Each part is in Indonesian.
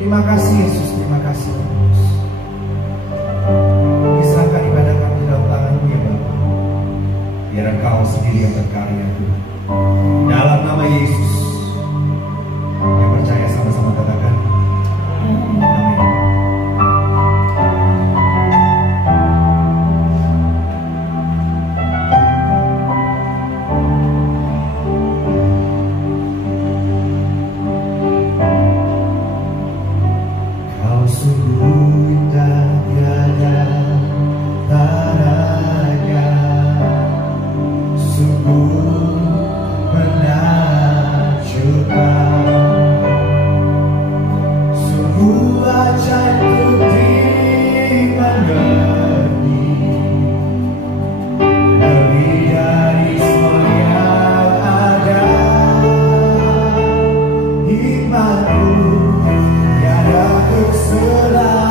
Terima kasih Yesus, terima kasih Yesus. Diserahkan ibadah kami dalam tangan-Mu ya Bapa. Biar Engkau sendiri yang berkarya Tuhan. Dalam nama Yesus. Yang percaya sama-sama katakan amin. Kau sungguh indah tiada taranya, sungguh menakjubkan, sungguh ajaib dimengerti, lebih dari semua yang ada. Hikmat-Mu tiada terselah.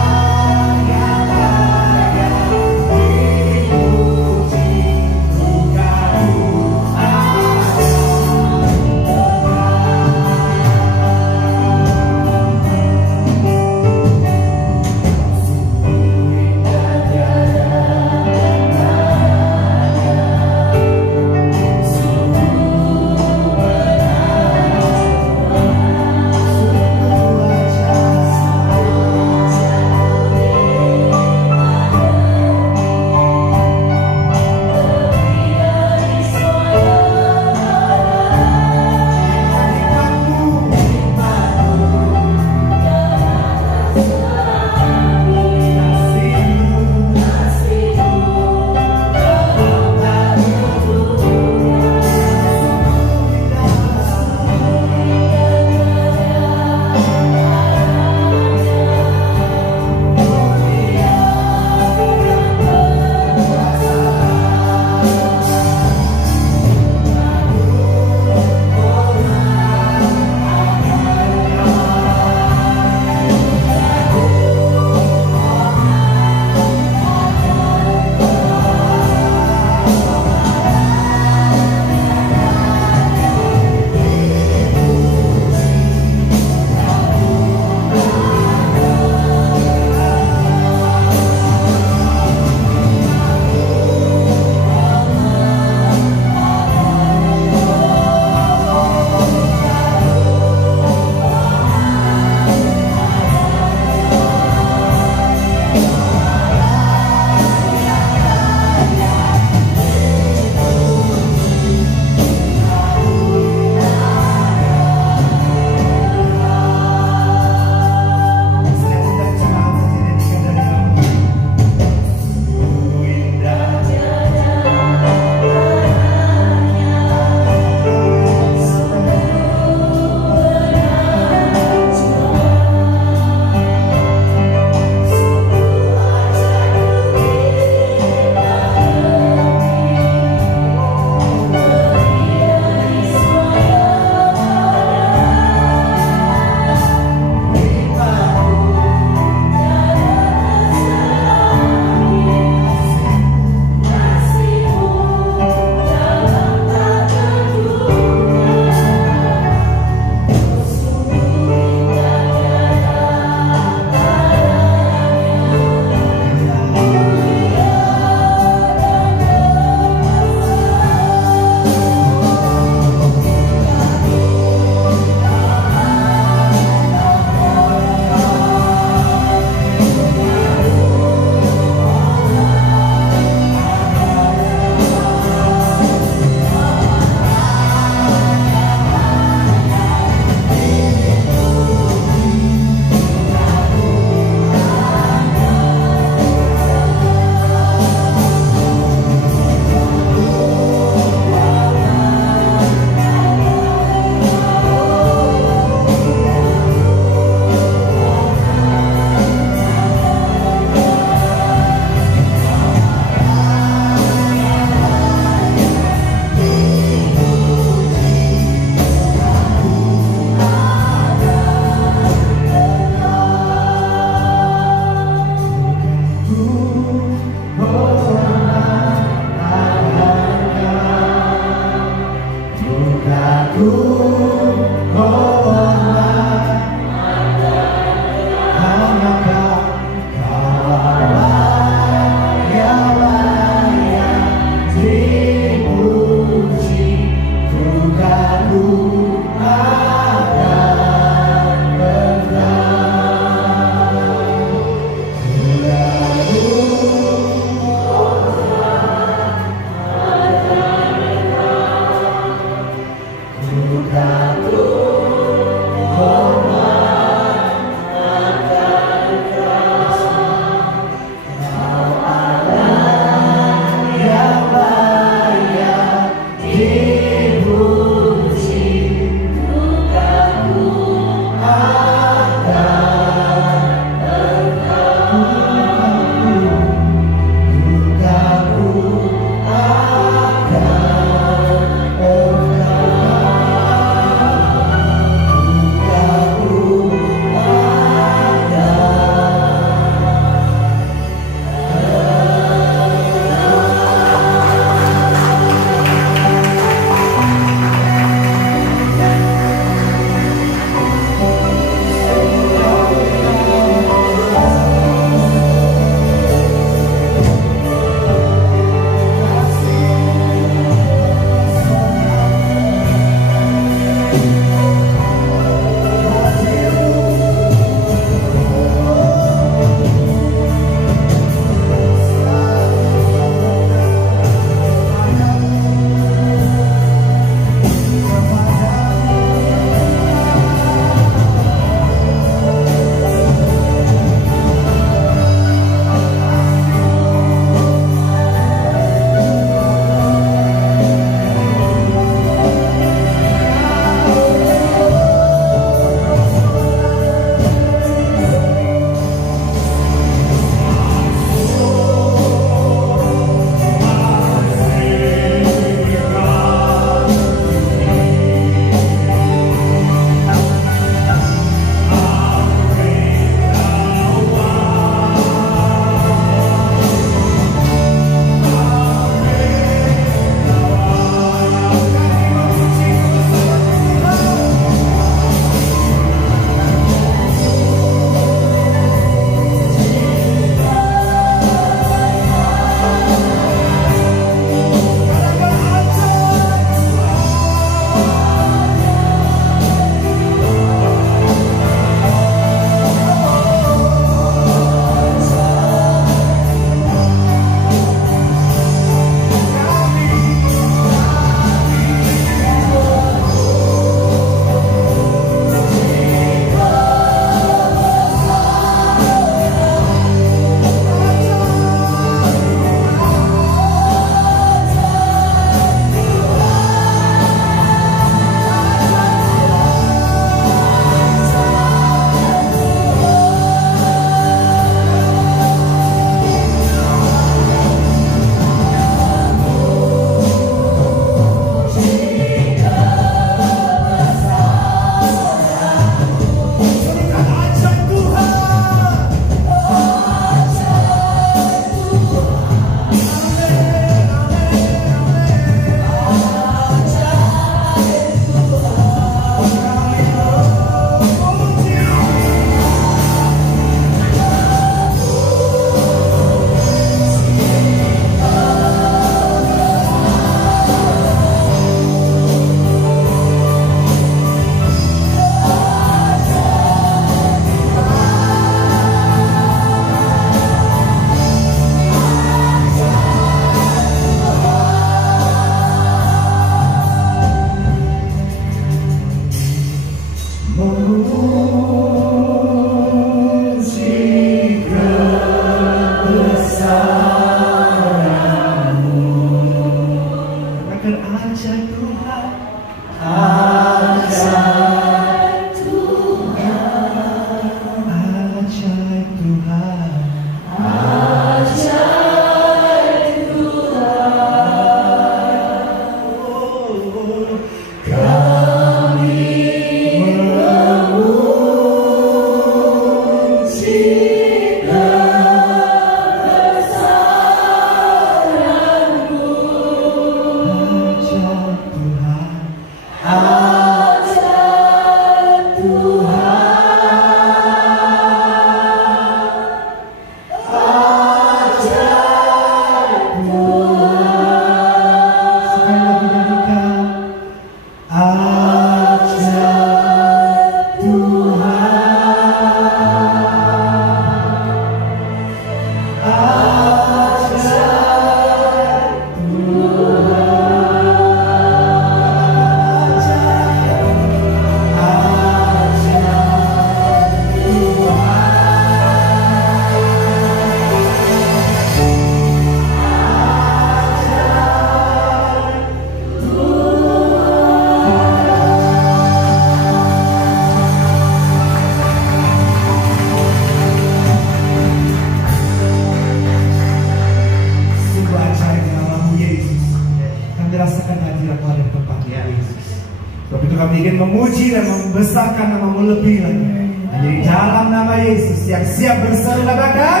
Kami ingin memuji dan membesarkan namamu lebih lagi. Dan di dalam nama Yesus yang siap berseru katakan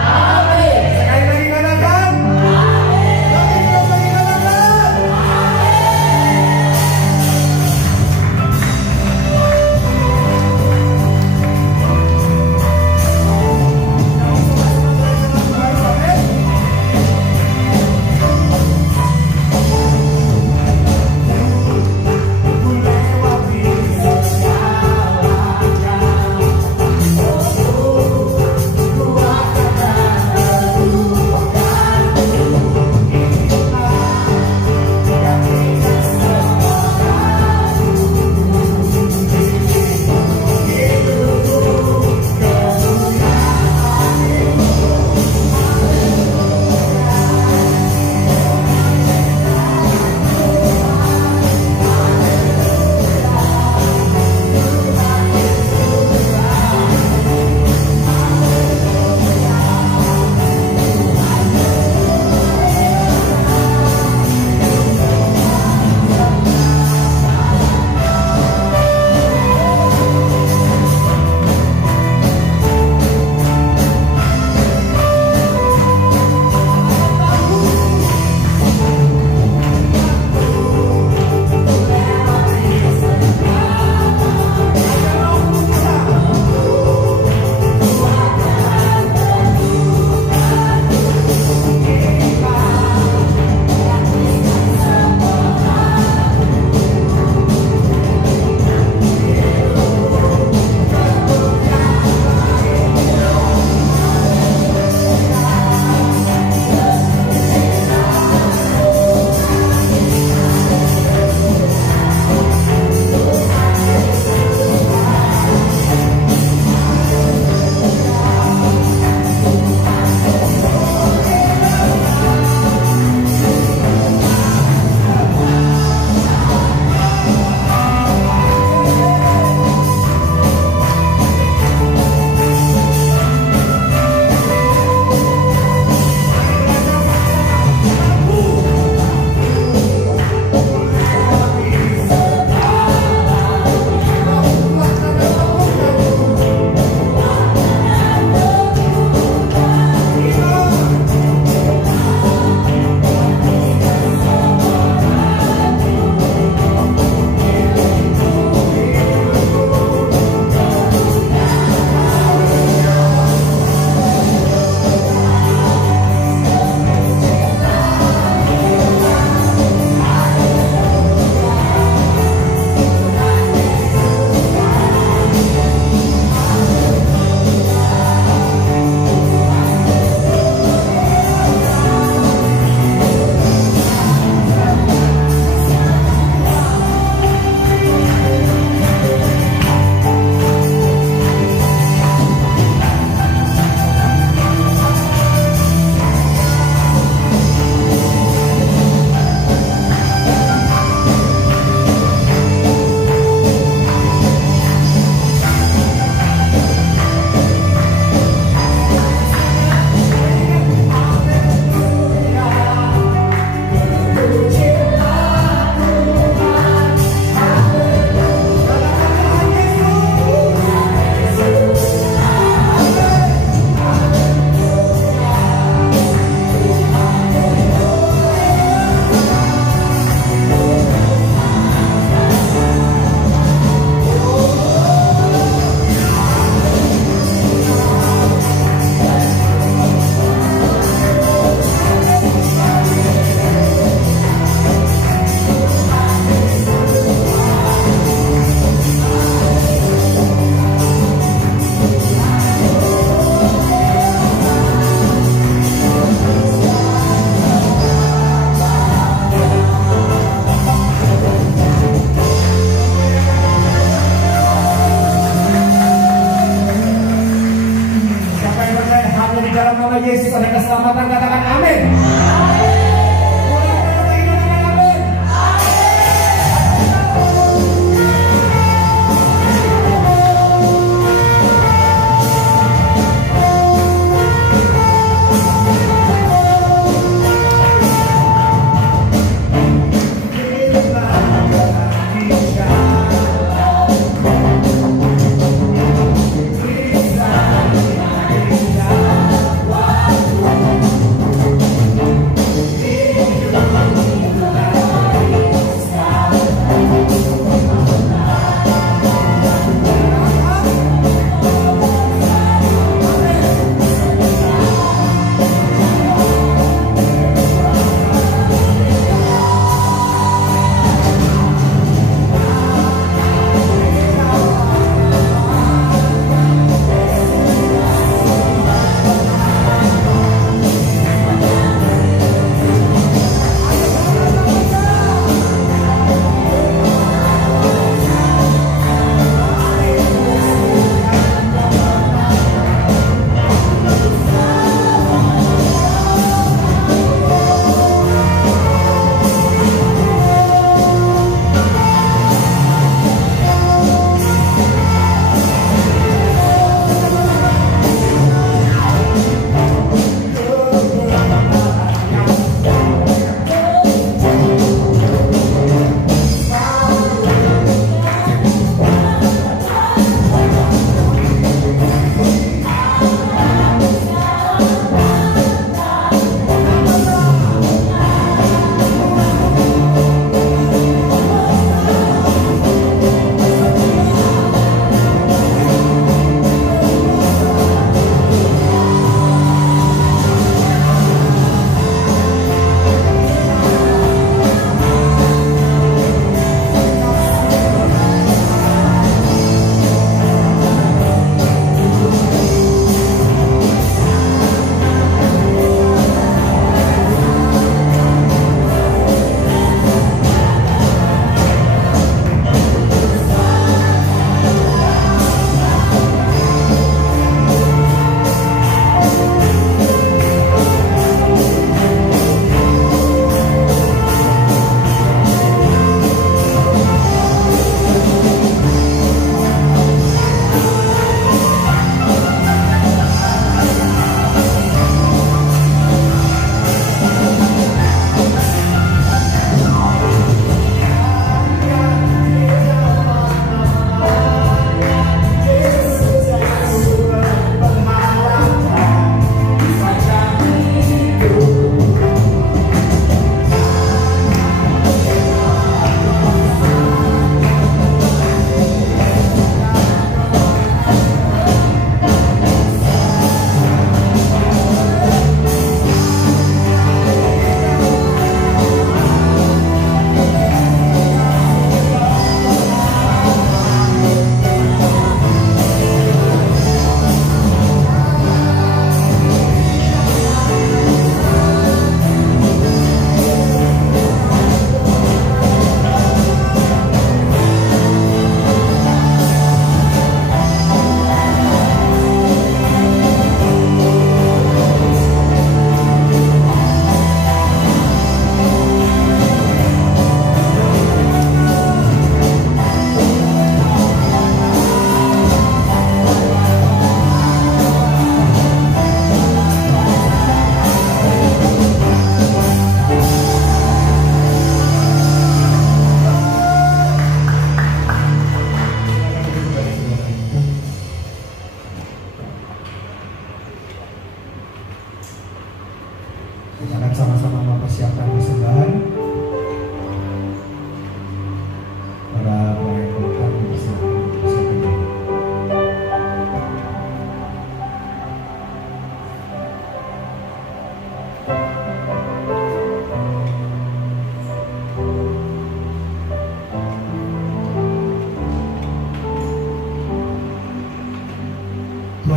amin. Sekali lagi katakan amin. Lagi katakan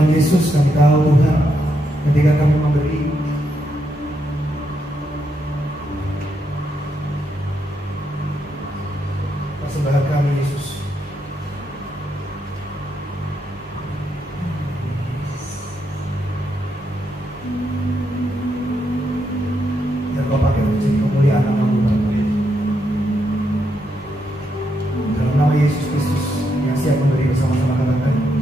Yesus, kami tahu Tuhan, ketika kami memberi, persembahan kami Yesus, yang Kau pakai untuk jadi kemuliaan nama-Mu Bapa. Dalam nama Yesus Kristus yang siap memberi, bersama-sama katakan amin.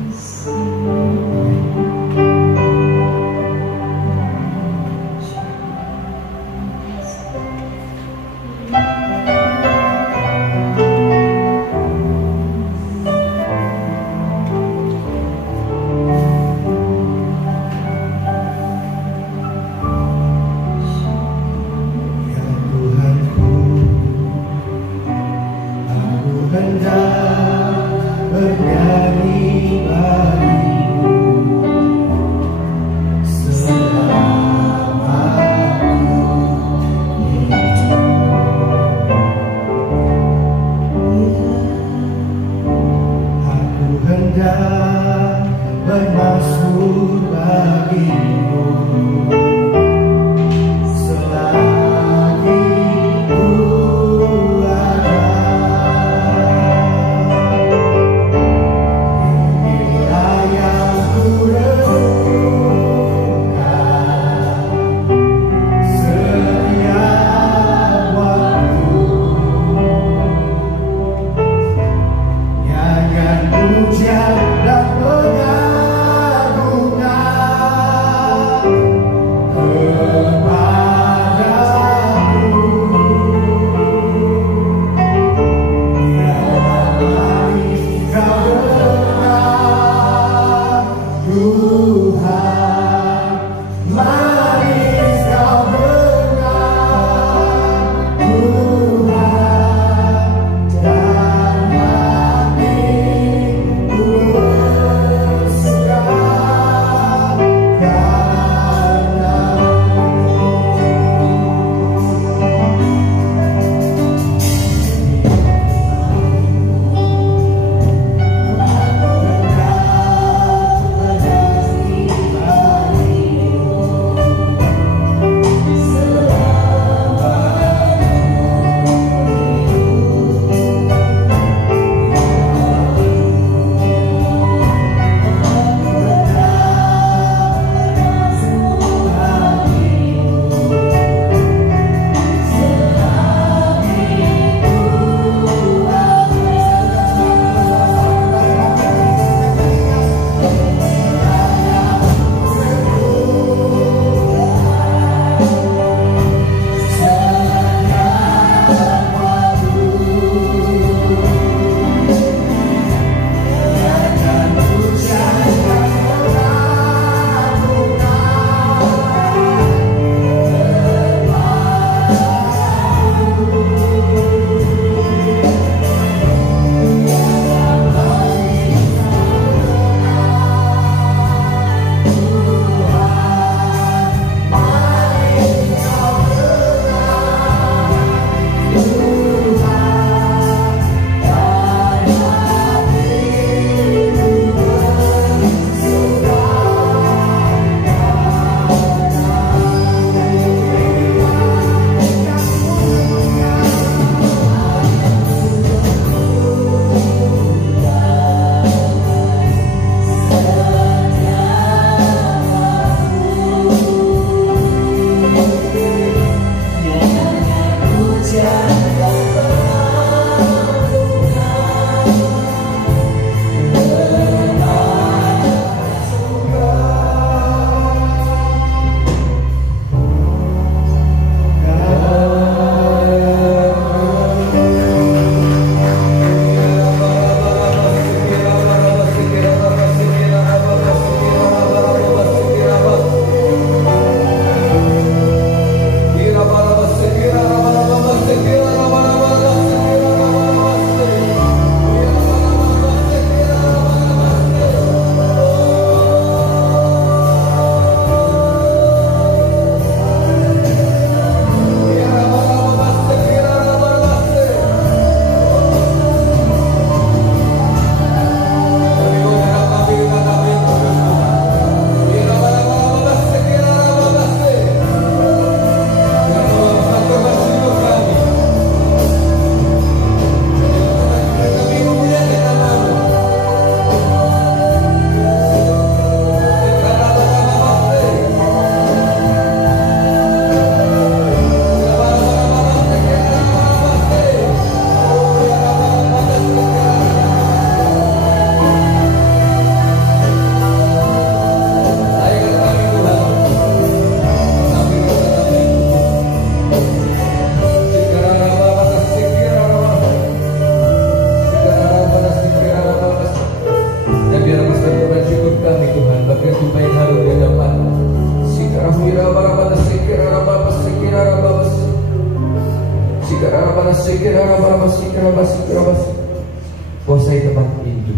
Kuasai tempat itu,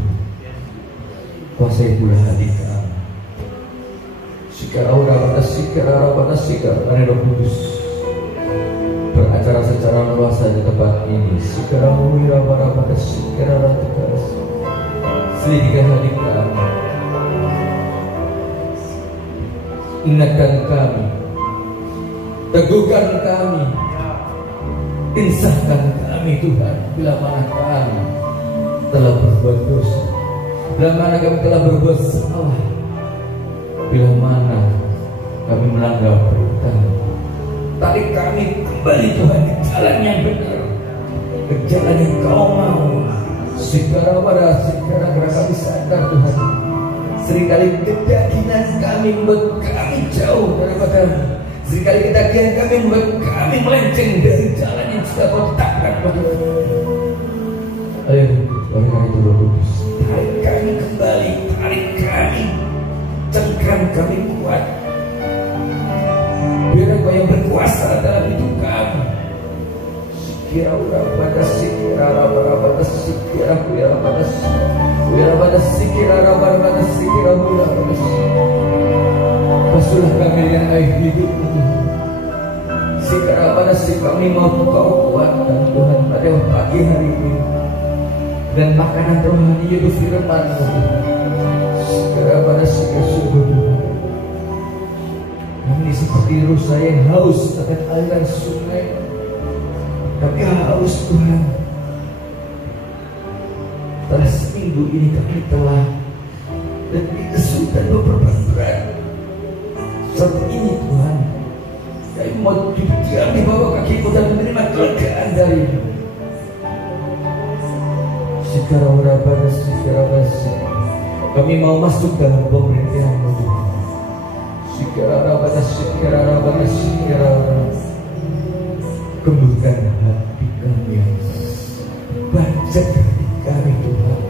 kuasai pula hati kami. Sekarang Roh Kudus beracara secara luas di tempat ini. Sekarang selidiki hati kami, ingatkan kami, teguhkan kami, insahkan kami Tuhan, bila mana kami telah berbuat dosa, bila mana kami telah berbuat salah, bila mana kami melanggar perintah. Tarik kami kembali Tuhan ke jalan yang benar, ke jalan yang Kau mau. Sekarang kami sadar Tuhan, seringkali kedagingan kami membuat kami jauh daripada, seringkali kedagingan kami membuat kami melenceng dari jalan yang sudah Kau tetapkan. Ayo, oleh karena itu Roh Kudus, tarik kami kembali, tarik kami, cengkram kami kuat. Biar Kau yang berkuasa dalam hidup kami. Basuhlah kami dengan air hidup kami mau Kau kuatkan Tuhan pada pagi hari ini, dan makanan rohani yaitu firman-Mu. Kami seperti rusa yang haus akan aliran sungai, tapi haus Tuhan. Setelah seminggu ini kami telah dan kesulitan beberapa berat. Saat ini Tuhan, kami mau diam di bawah kaki-Mu dan menerima kelegaan dari-Mu. Sekarang kami mau masuk dalam pemerintahan-Mu Tuhan. Kembalikan hati kami, baca hati kami Tuhan,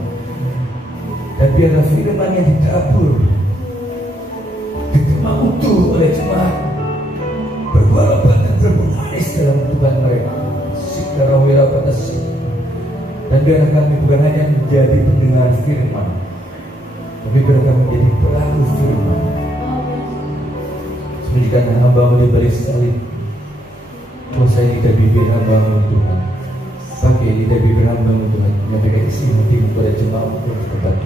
dan biarlah firman yang didabur diterima utuh oleh jemaat, berbuah lebat dan berbuah manis dalam Tuhan mereka. Dan biarlah kami bukan hanya menjadi pendengar firman, tapi biarlah kami menjadi pelaku firman. Sembunyikan hamba-Mu di balik salib, kuasai lidah bibir hamba-Mu Tuhan, pakai lidah bibir hamba-Mu Tuhan, menyampaikan isi hati-Mu kepada jemaat-Mu Tuhan.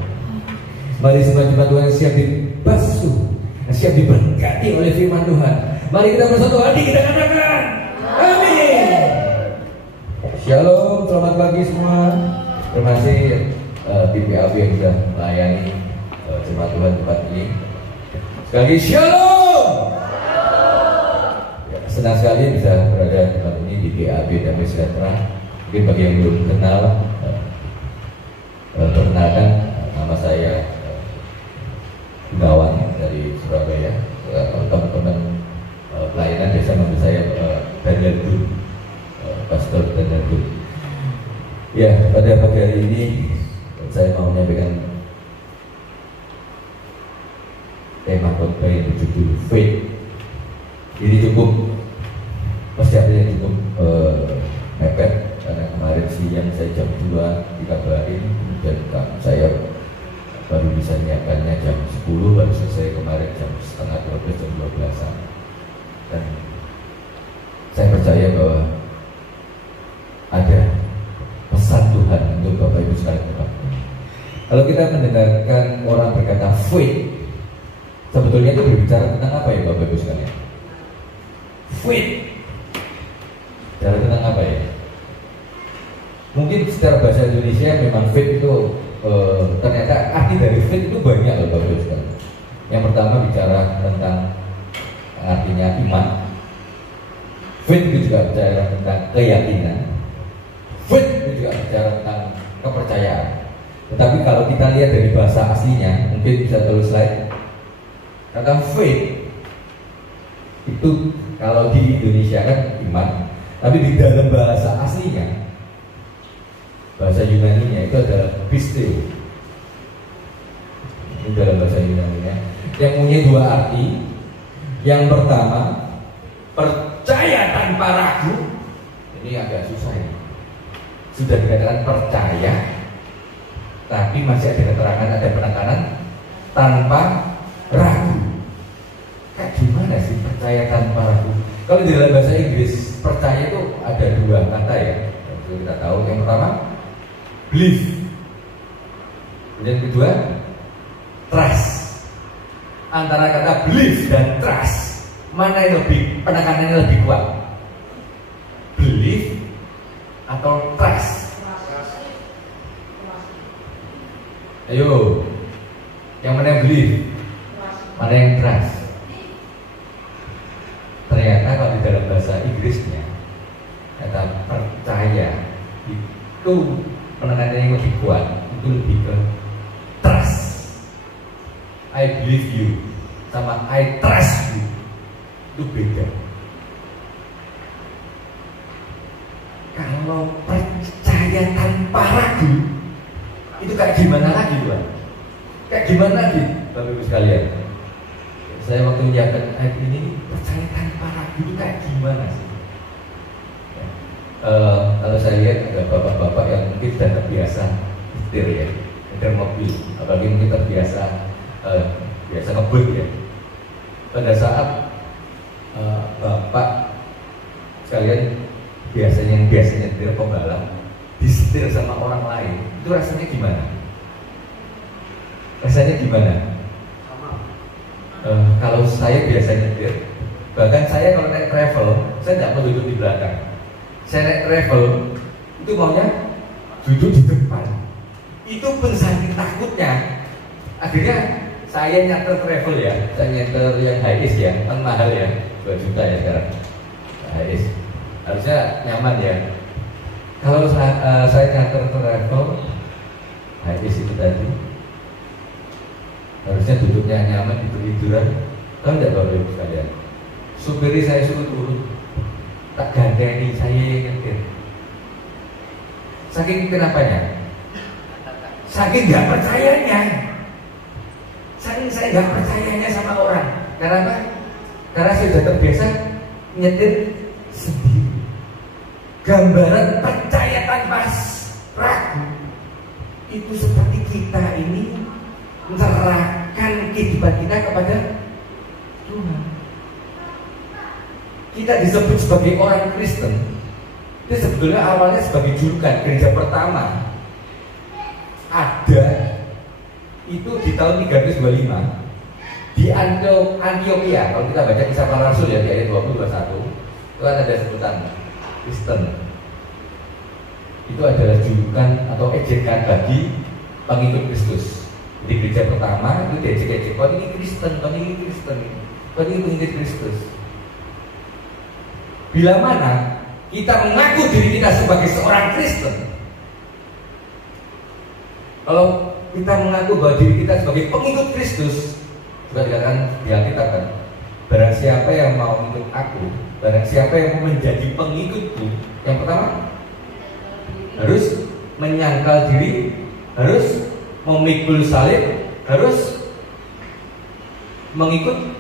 Mari semua jemaat Tuhan yang siap dibasuh, yang siap diberkati oleh firman Tuhan. Mari kita bersatu hati, kita katakan amin. Shalom, selamat pagi semua. Terima kasih tim PAB yang sudah melayani jemaat Tuhan tempat ini. Sekali lagi shalom. Senang sekali bisa berada di tempat ini di PAB Damai Sejahtera. Mungkin bagi yang belum kenal, perkenalkan, nama saya Gunawan dari Surabaya. Teman-teman pelayanan biasa manggil saya Daniel Gun, Pastor Daniel Gun. Ya, pada pagi hari ini saya mau menyampaikan tema khotbah yang berjudul Faith. Ini cukup persiapannya cukup mepet, karena kemarin siang saya jam 2 dikabarin, kemudian saya baru bisa menyiapkannya jam 10, baru selesai kemarin jam setengah 12, jam 12-an. Dan saya percaya bahwa ada pesan Tuhan untuk Bapak Ibu sekalian. Kalau kita mendengarkan orang berkata faith, sebetulnya itu berbicara tentang apa ya Bapak Ibu sekalian? Faith bicara tentang apa ya? Mungkin secara bahasa Indonesia memang faith itu ternyata arti dari faith itu banyak loh Bapak Ibu sekalian. Yang pertama bicara tentang artinya iman. Faith itu juga bicara tentang keyakinan. Faith itu juga bicara tentang kepercayaan. Tetapi kalau kita lihat dari bahasa aslinya, mungkin bisa tulis slide. Kata faith itu kalau di Indonesia kan iman, tapi di dalam bahasa aslinya, bahasa Yunani-nya itu adalah pisteo. Ini dalam bahasa Yunani-nya yang punya dua arti. Yang pertama, percaya tanpa ragu. Ini agak susah ini. sudah dikatakan percaya, tapi masih ada keterangan, ada penekanan tanpa ragu. Kayak gimana sih percaya tanpa ragu? Kalau di dalam bahasa Inggris percaya itu ada dua kata ya, yang kita tahu. Yang pertama believe, yang kedua trust. Antara kata believe dan trust, mana yang lebih penekanannya lebih kuat? Believe atau trust? Ayo, yang mana yang believe, mana yang trust? Ternyata kalau di dalam bahasa Inggrisnya kata percaya itu penekanannya yang lebih kuat, itu lebih ke trust. I believe you sama I trust you itu beda. Kalau percaya tanpa ragu itu kayak gimana lagi, Tuhan? Kayak gimana lagi, Bapak Ibu sekalian? Saya waktu menyiapkan ayat ini, percaya tanpa ragu itu kayak gimana sih? Kalau saya lihat ada bapak-bapak yang mungkin sudah terbiasa setir ya, setir mobil, apalagi mungkin terbiasa biasa ngebut ya. Pada saat bapak sekalian biasanya setir pembalap disetir sama orang lain, itu rasanya gimana? Rasanya gimana? Kalau saya biasanya nyetir, bahkan saya kalau naik travel, saya tidak mau duduk di belakang. Saya naik travel itu maunya duduk di depan. Itu pun saking takutnya, akhirnya saya nyetir travel ya, saya nyetir yang high-is ya, kan mahal ya, 2 juta ya sekarang high-is, harusnya nyaman ya. Kalau saya nyetir travel high-is itu tadi, harusnya duduknya nyaman, tidur-tiduran. Tahu tidak Bapak Ibu sekalian? Supiri saya suruh turun, tak ganteni saya yang nyetir. Saking kenapanya? Saking nggak percayanya. Saking saya nggak percayanya sama orang. Karena apa? Karena saya sudah terbiasa nyetir sendiri. Gambaran percaya tanpa ragu itu seperti kita ini menyerahkan kehidupan kita kepada Tuhan. Kita disebut sebagai orang Kristen, itu sebetulnya awalnya sebagai julukan. Gereja pertama ada itu di tahun 325 di Antioquia. Kalau kita baca Kisah Para Rasul ya, di ayat 20-21 itu kan ada sebutan Kristen. Itu adalah julukan atau ejekan bagi pengikut Kristus. Di gereja pertama itu diejek-ejek, kau ini Kristen, kau ini Kristen, kau ini pengikut Kristus. Bila mana kita mengaku diri kita sebagai seorang Kristen, kalau kita mengaku bahwa diri kita sebagai pengikut Kristus, sudah dikatakan di Alkitab kan, barang siapa yang mau mengikut aku, barang siapa yang mau menjadi pengikutku, yang pertama harus menyangkal diri, harus memikul salib, harus mengikut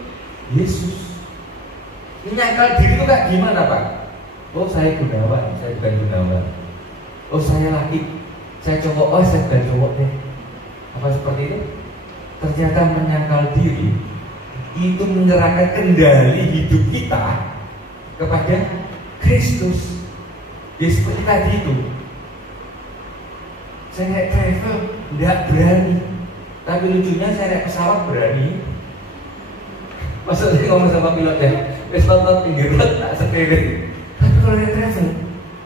Yesus. Menyangkal diri itu kayak gimana Pak? Oh saya Gunawan, saya bukan Gunawan. Oh saya laki, saya cowok, oh saya bukan cowok deh. Apa seperti itu? Ternyata menyangkal diri itu menyerahkan kendali hidup kita kepada Kristus. Ya seperti tadi itu. Saya naik travel tidak berani, tapi lucunya saya naik pesawat berani. Maksudnya ngomong sama pilot ya, wis nonton pinggir rot tak sendiri. Tapi kalau naik travel,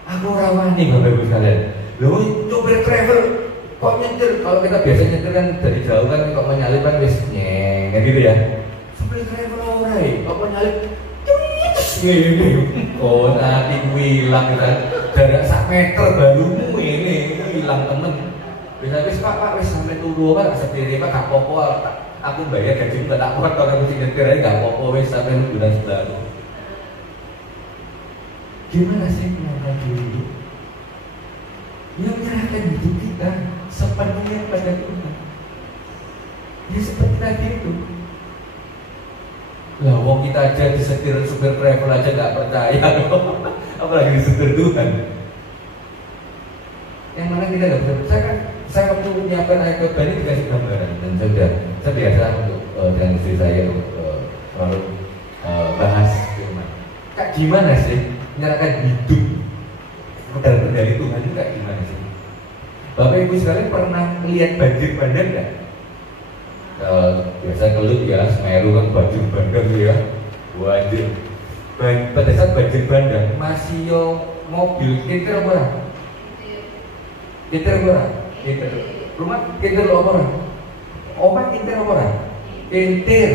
aku rawani Bapak Ibu sekalian. Loh, coba travel kok nyetir? Kalau kita biasa nyetir kan dari jauh kan, kok menyalip kan wis nyeng gitu ya. Sampai travel orang, kok menyalip ini. Oh nanti hilang kan, jarak 1 meter barumu ini hilang temen. Wis Pak wis sampai turu Pak sendiri Pak, gak apa-apa. Aku bayar gaji nggak tak kuat kalau aku nyetir aja nggak apa-apa wis sampai bulan sebelah. Gimana sih menyangkal diri? Yang menyerahkan hidup kita sepenuhnya pada Tuhan. Ya seperti tadi itu. Lah wong kita aja disetir supir travel aja nggak percaya, apalagi disetir Tuhan. gimana kita nggak bisa percaya kan? Saya waktu menyiapkan ayat khotbah ini dikasih gambaran dan saya biasa untuk dengan istri saya untuk selalu bahas firman. Kak gimana sih menyerahkan hidup dalam kendali Tuhan itu kayak gimana sih? Bapak Ibu sekalian pernah lihat banjir bandang nggak? Biasa kelut ya, Semeru kan banjir bandang ya, banjir. Pada saat banjir bandang masih yo mobil kintir apa? Kintir apa? Kintir. Rumah kintir apa? Obat kintir apa? Kintir.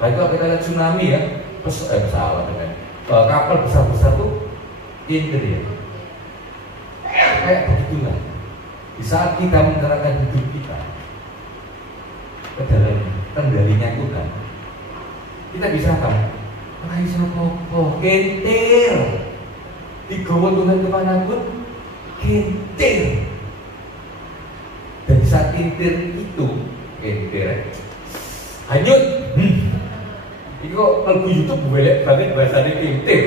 Baik kalau kita lihat tsunami ya, pesawat kan, kapal besar-besar tuh kintir ya. Kayak begitulah. Di saat kita menyerahkan hidup kita ke dalam kendalinya Tuhan, kita bisa apa? Raisa popo, kintir. Digawa Tuhan kemanapun, kintir. Dan saat kintir itu, kintir hanyut. Ini kok kalau YouTube boleh banget bahasanya kintir.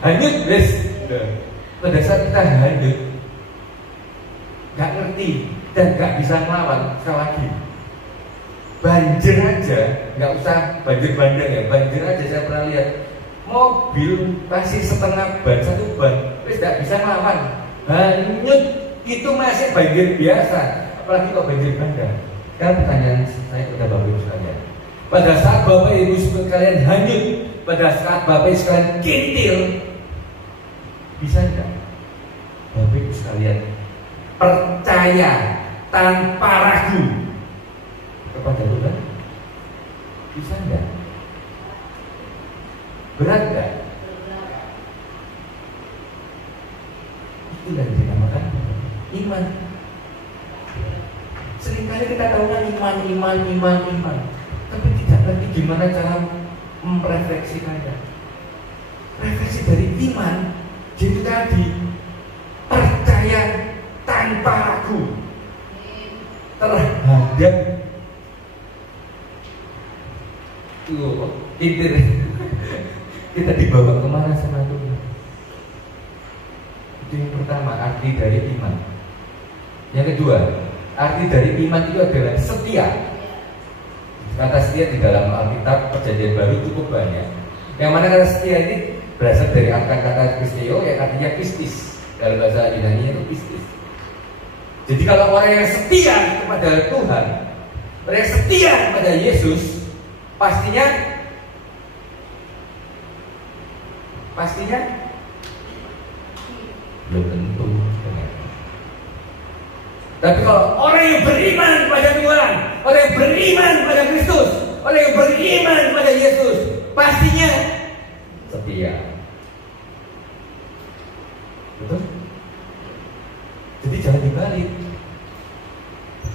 Hanyut, guys. Pada saat kita hanyut, gak ngerti dan gak bisa melawan. Sekali lagi, banjir aja, gak usah banjir bandang ya, banjir aja saya pernah lihat mobil masih setengah ban, satu ban, terus gak bisa melawan, hanyut. Itu masih banjir biasa, apalagi kalau banjir bandang. Sekarang pertanyaan saya kepada Bapak Ibu sekalian, pada saat Bapak Ibu sekalian hanyut, pada saat Bapak Ibu sekalian kintir, bisa enggak Bapak Ibu sekalian percaya tanpa ragu kepada Tuhan? Bisa enggak? Berat enggak? Itulah yang dinamakan iman. Seringkali kita tahunya iman, tapi tidak ngerti gimana cara merefleksikannya. Refleksi dari iman, jadi tadi percaya tanpa ragu terhadap itu kita dibawa kemana sama Tuhan. Itu yang pertama, arti dari iman. Yang kedua, arti dari iman itu adalah setia. Kata setia di dalam Alkitab Perjanjian Baru cukup banyak. Yang mana kata setia ini berasal dari akar kata Kristio yang artinya pistis. Dalam bahasa Yunani itu pistis. Jadi kalau orang yang setia kepada Tuhan, orang yang setia kepada Yesus, pastinya belum tentu. Tapi kalau orang yang beriman pada Tuhan, orang yang beriman pada Kristus, orang yang beriman pada Yesus, pastinya setia. Betul? Jadi jangan dibalik.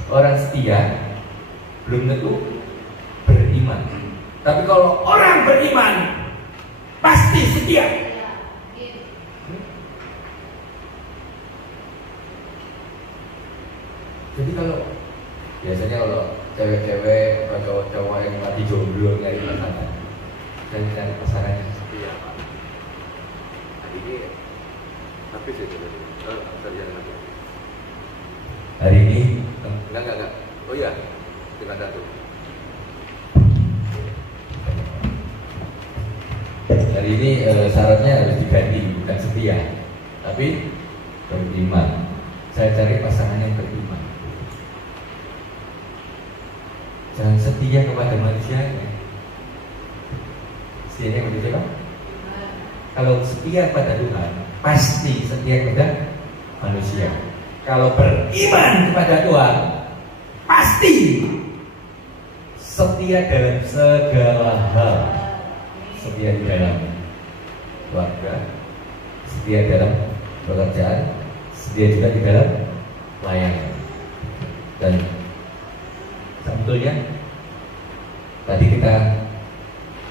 Orang setia belum tentu beriman. Tapi kalau orang beriman pasti setia. Jadi kalau biasanya kalau cewek-cewek atau cowok-cowok yang lagi jomblo nyari pasangan, dan cari pasangannya setia. Ini tapi hari ini enggak. Oh iya, dengan satu. Hari ini syaratnya harus diganti, bukan setia, tapi beriman. Saya cari pasangan yang beriman. Jangan setia kepada manusianya. Setianya kepada siapa? Kalau setia pada Tuhan, pasti setia kepada manusia. Kalau beriman kepada Tuhan, pasti setia dalam segala hal. Setia di dalam keluarga, setia dalam pekerjaan, setia juga di dalam layanan. Dan sebetulnya tadi kita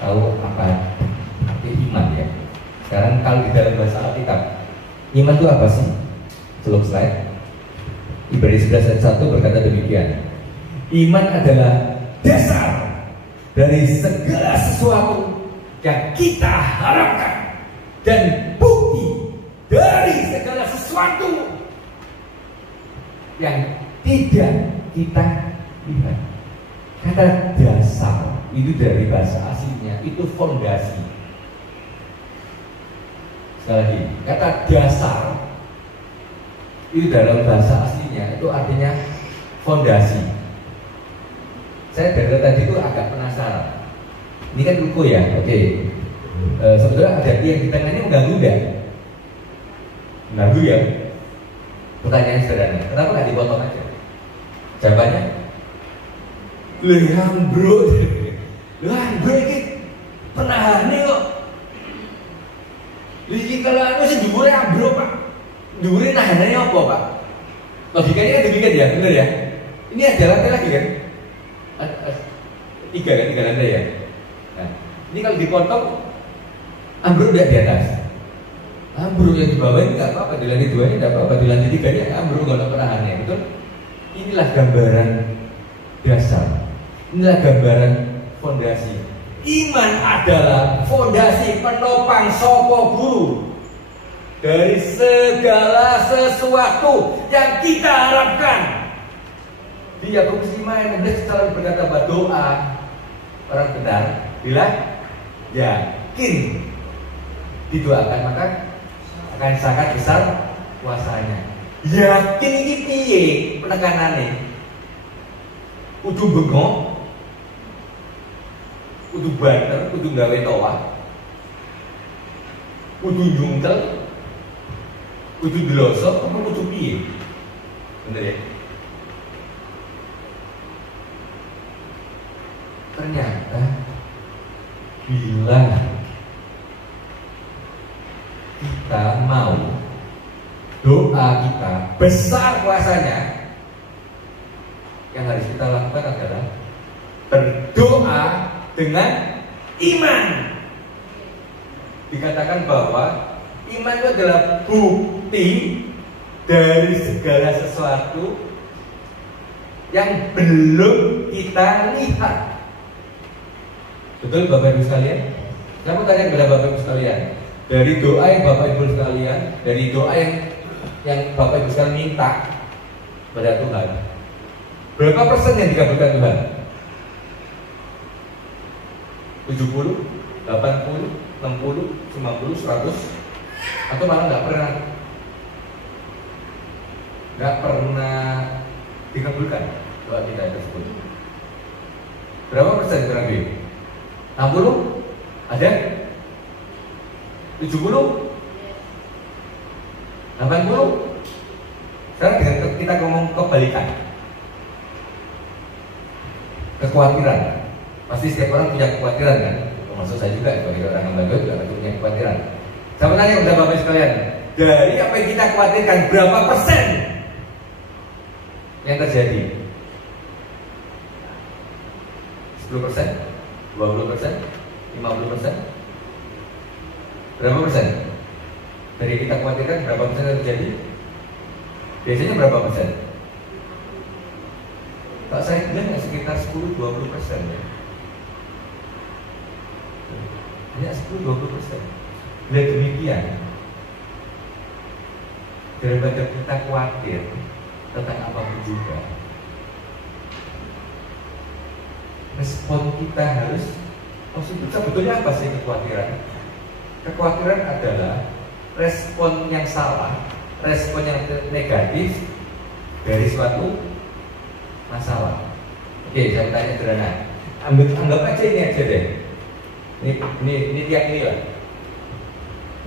tahu apa arti iman ya. Sekarang kalau di dalam bahasa Alkitab, iman itu apa sih? Sebelum slide, Ibrani 11 ayat 1 berkata demikian. Iman adalah dasar dari segala sesuatu yang kita harapkan dan bukti dari segala sesuatu yang tidak kita lihat. Kata dasar itu dari bahasa aslinya itu fondasi. Sekali lagi, kata dasar itu dalam bahasa aslinya itu artinya fondasi. Saya dari tadi itu agak penasaran. Ini kan ruko ya, oke. Sebetulnya ada tiang di tengahnya mengganggu nggak? Mengganggu ya. Pertanyaan sederhana, kenapa nggak dipotong aja? Jawabannya, bro, ini penahannya kok. Jadi kalau aku sih dhuwure bro pak, dhuwure nahanannya apa pak? Logikanya kan demikian ya, benar ya? Ini ada lantai lagi kan? Tiga lantai ya. Nah, ini kalau dipotong, ambruk udah di atas. Ambruk yang di bawah ini nggak apa-apa, di lantai 2 ini nggak apa-apa, di lantai 3 ini ambruk kalau penahannya, betul? Inilah gambaran dasar, inilah gambaran fondasi. Iman adalah fondasi penopang saka guru dari segala sesuatu yang kita harapkan. Di Yakobus 5:16 secara berkata bahwa doa orang benar bila yakin didoakan maka akan sangat besar kuasanya. Yakin ini piye penekanannya? Kudu bengok, kudu banter, kudu gawe toa, kudu jungkel, kudu delosok, apa kudu piye? Bener ya? Ternyata bila kita mau doa kita besar kuasanya, yang harus kita lakukan adalah berdoa dengan iman. Dikatakan bahwa iman itu adalah bukti dari segala sesuatu yang belum kita lihat. Betul Bapak Ibu sekalian? Saya mau tanya kepada Bapak Ibu sekalian, dari doa yang Bapak Ibu sekalian, dari doa yang Bapak Ibu sekalian minta pada Tuhan, berapa persen yang dikabulkan Tuhan? 70, 80, 60, 90, 100, atau malah nggak pernah dikabulkan doa kita tersebut? Berapa persen kurang lebih? 60? Ada? 70? 80? Sekarang kita ngomong kebalikan, kekhawatiran. Pasti setiap orang punya kekhawatiran kan? Termasuk saya juga sebagai orang lembaga juga punya kekhawatiran. Saya tanya kepada Bapak sekalian, dari apa yang kita khawatirkan berapa persen yang terjadi? 10%? 20%? 50%? Berapa persen? Dari kita khawatirkan berapa persen yang terjadi? Biasanya berapa persen? Pak saya bilang sekitar 10-20% ya. Hanya 10-20%. Bila demikian, daripada kita khawatir tentang apapun juga, respon kita harus positif. Sebetulnya apa sih kekhawatiran? Kekhawatiran adalah respon yang salah, respon yang negatif dari suatu masalah. Oke, saya tanya sederhana. Anggap aja ini aja deh. Ini tiang ini lah.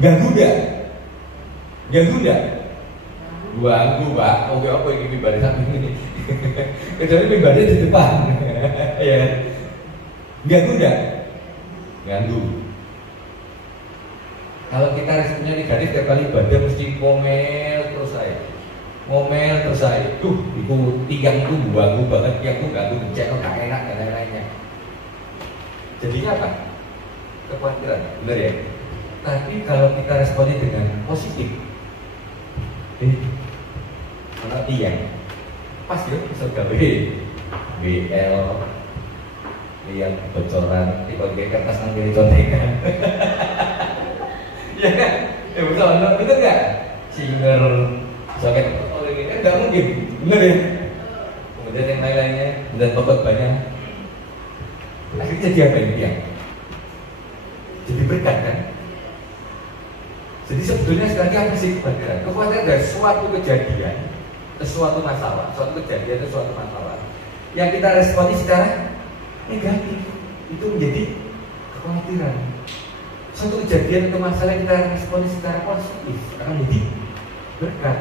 Ganggu enggak? Ganggu Pak. Oke, apa ini mimbar samping ini? Kecuali mimbarnya di depan. Ya. Ganggu enggak? Ganggu. Kalau kita responnya negatif, tiap kali badan mesti ngomel terus saya. Duh, itu tiang itu ganggu banget, tiang itu ganggu, cek gak enak dan lain-lainnya. Jadinya apa? Kekhawatiran, benar ya? Tapi kalau kita responnya dengan positif, kalau tiang pas ya, bisa gawe BL yang bocoran, dipakai kertas nanti dicontekan. Ya kan? Ya betul, betul nggak? Singer, soket, nggak mungkin Bener ya? Kemudian yang lain-lainnya, dan banyak. Akhirnya dia apa ini? Jadi berkat kan? Jadi sebetulnya sekali apa sih kekhawatiran? Kekhawatiran dari suatu kejadian, suatu masalah yang kita responi secara negatif, itu menjadi kekhawatiran. Suatu kejadian atau masalah yang kita responi secara positif akan menjadi berkat.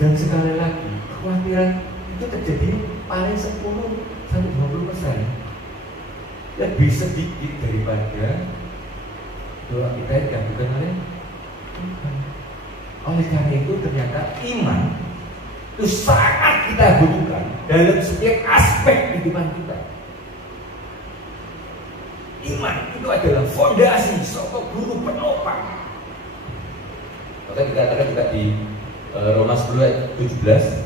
Dan sekali lagi, kekhawatiran itu terjadi paling 10-20%, lebih sedikit daripada doa kita yang dilakukan oleh Tuhan. Oleh karena itu ternyata iman itu sangat kita butuhkan dalam setiap aspek kehidupan kita. Iman itu adalah fondasi, sosok guru penopang. Maka dikatakan juga di Roma 10 ayat 17.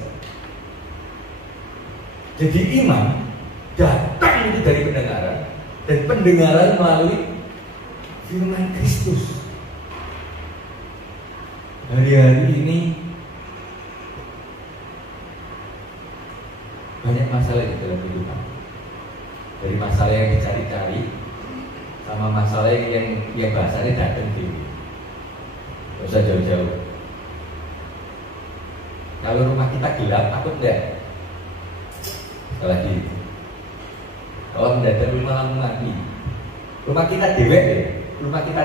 Jadi iman datang itu dari pendengaran, dan pendengaran melalui firman Kristus. Hari-hari ini banyak masalah di dalam kehidupan. Dari masalah yang dicari-cari sama masalah yang bahasanya datang dulu. Gak usah jauh-jauh. Kalau rumah kita gelap, takut enggak? Sekali lagi, kalau mendadak rumah lampu mati, rumah kita dewek ya, rumah kita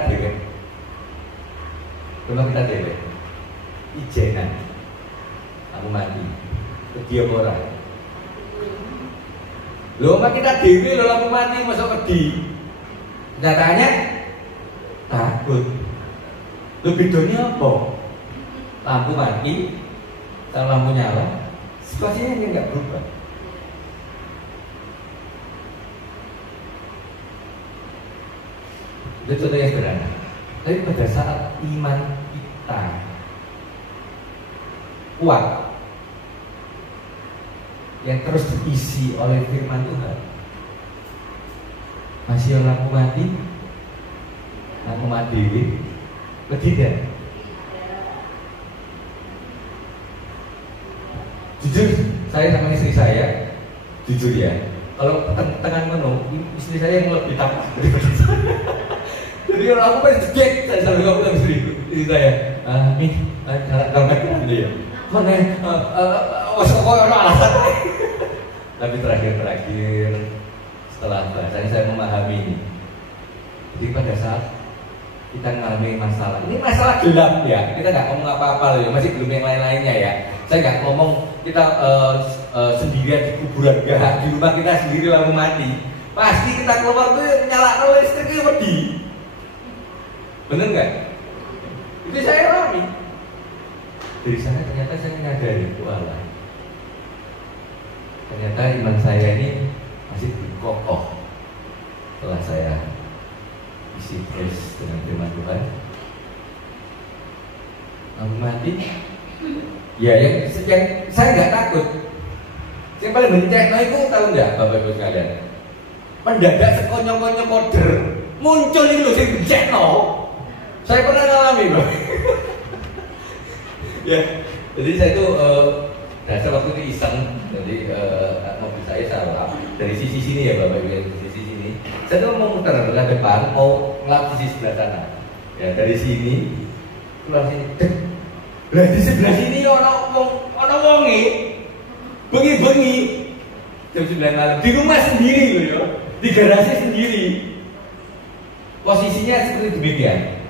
dewek, ijenan, lampu mati, dia orang. Rumah kita dewe, lampu mati, masuk pedih. Nyatanya takut. Bedanya apa? Lampu mati, sama lampu nyala, situasinya ini nggak berubah. Itu contoh yang sederhana. Tapi pada saat iman kita kuat, yang terus diisi oleh firman Tuhan, masih lampu mati tidak. Jujur, saya sama istri saya, jujur ya, kalau tengah menu, istri saya yang lebih takut daripada saya. Jadi kalau aku pengen jek, saya selalu ngomong istri saya, jangan dulu ya. Mana? Orang alasan. Tapi terakhir setelah bahasanya saya memahami ini. Jadi pada saat kita mengalami masalah, ini masalah gelap ya, kita nggak ngomong apa-apa loh ya, masih belum yang lain-lainnya ya. Saya nggak ngomong kita sendirian di kuburan, di rumah kita sendiri lampu mati. Pasti kita keluar tuh nyalakan listriknya wedi. Bener nggak? Itu saya alami. Dari sana ternyata saya menyadari, wala, ternyata iman saya ini masih kokoh setelah saya isi terus dengan firman Tuhan. Lampu mati, ya yang saya nggak takut. Yang paling mencekno itu tahu nggak Bapak Ibu sekalian? Mendadak sekonyong-konyong order muncul itu loh yang mencekno. Saya pernah ngalami loh. Ya, jadi saya itu dasar waktu itu iseng, jadi mobil saya salah dari sisi sini ya Bapak Ibu, dari sisi sini. Saya tuh mau muter ke depan, mau ngelap sisi sebelah sana. Ya dari sini, keluar sini. Lah di sebelah sini ono wonge, bengi-bengi jam 9 malam di rumah sendiri loh ya, di garasi sendiri. Posisinya seperti demikian.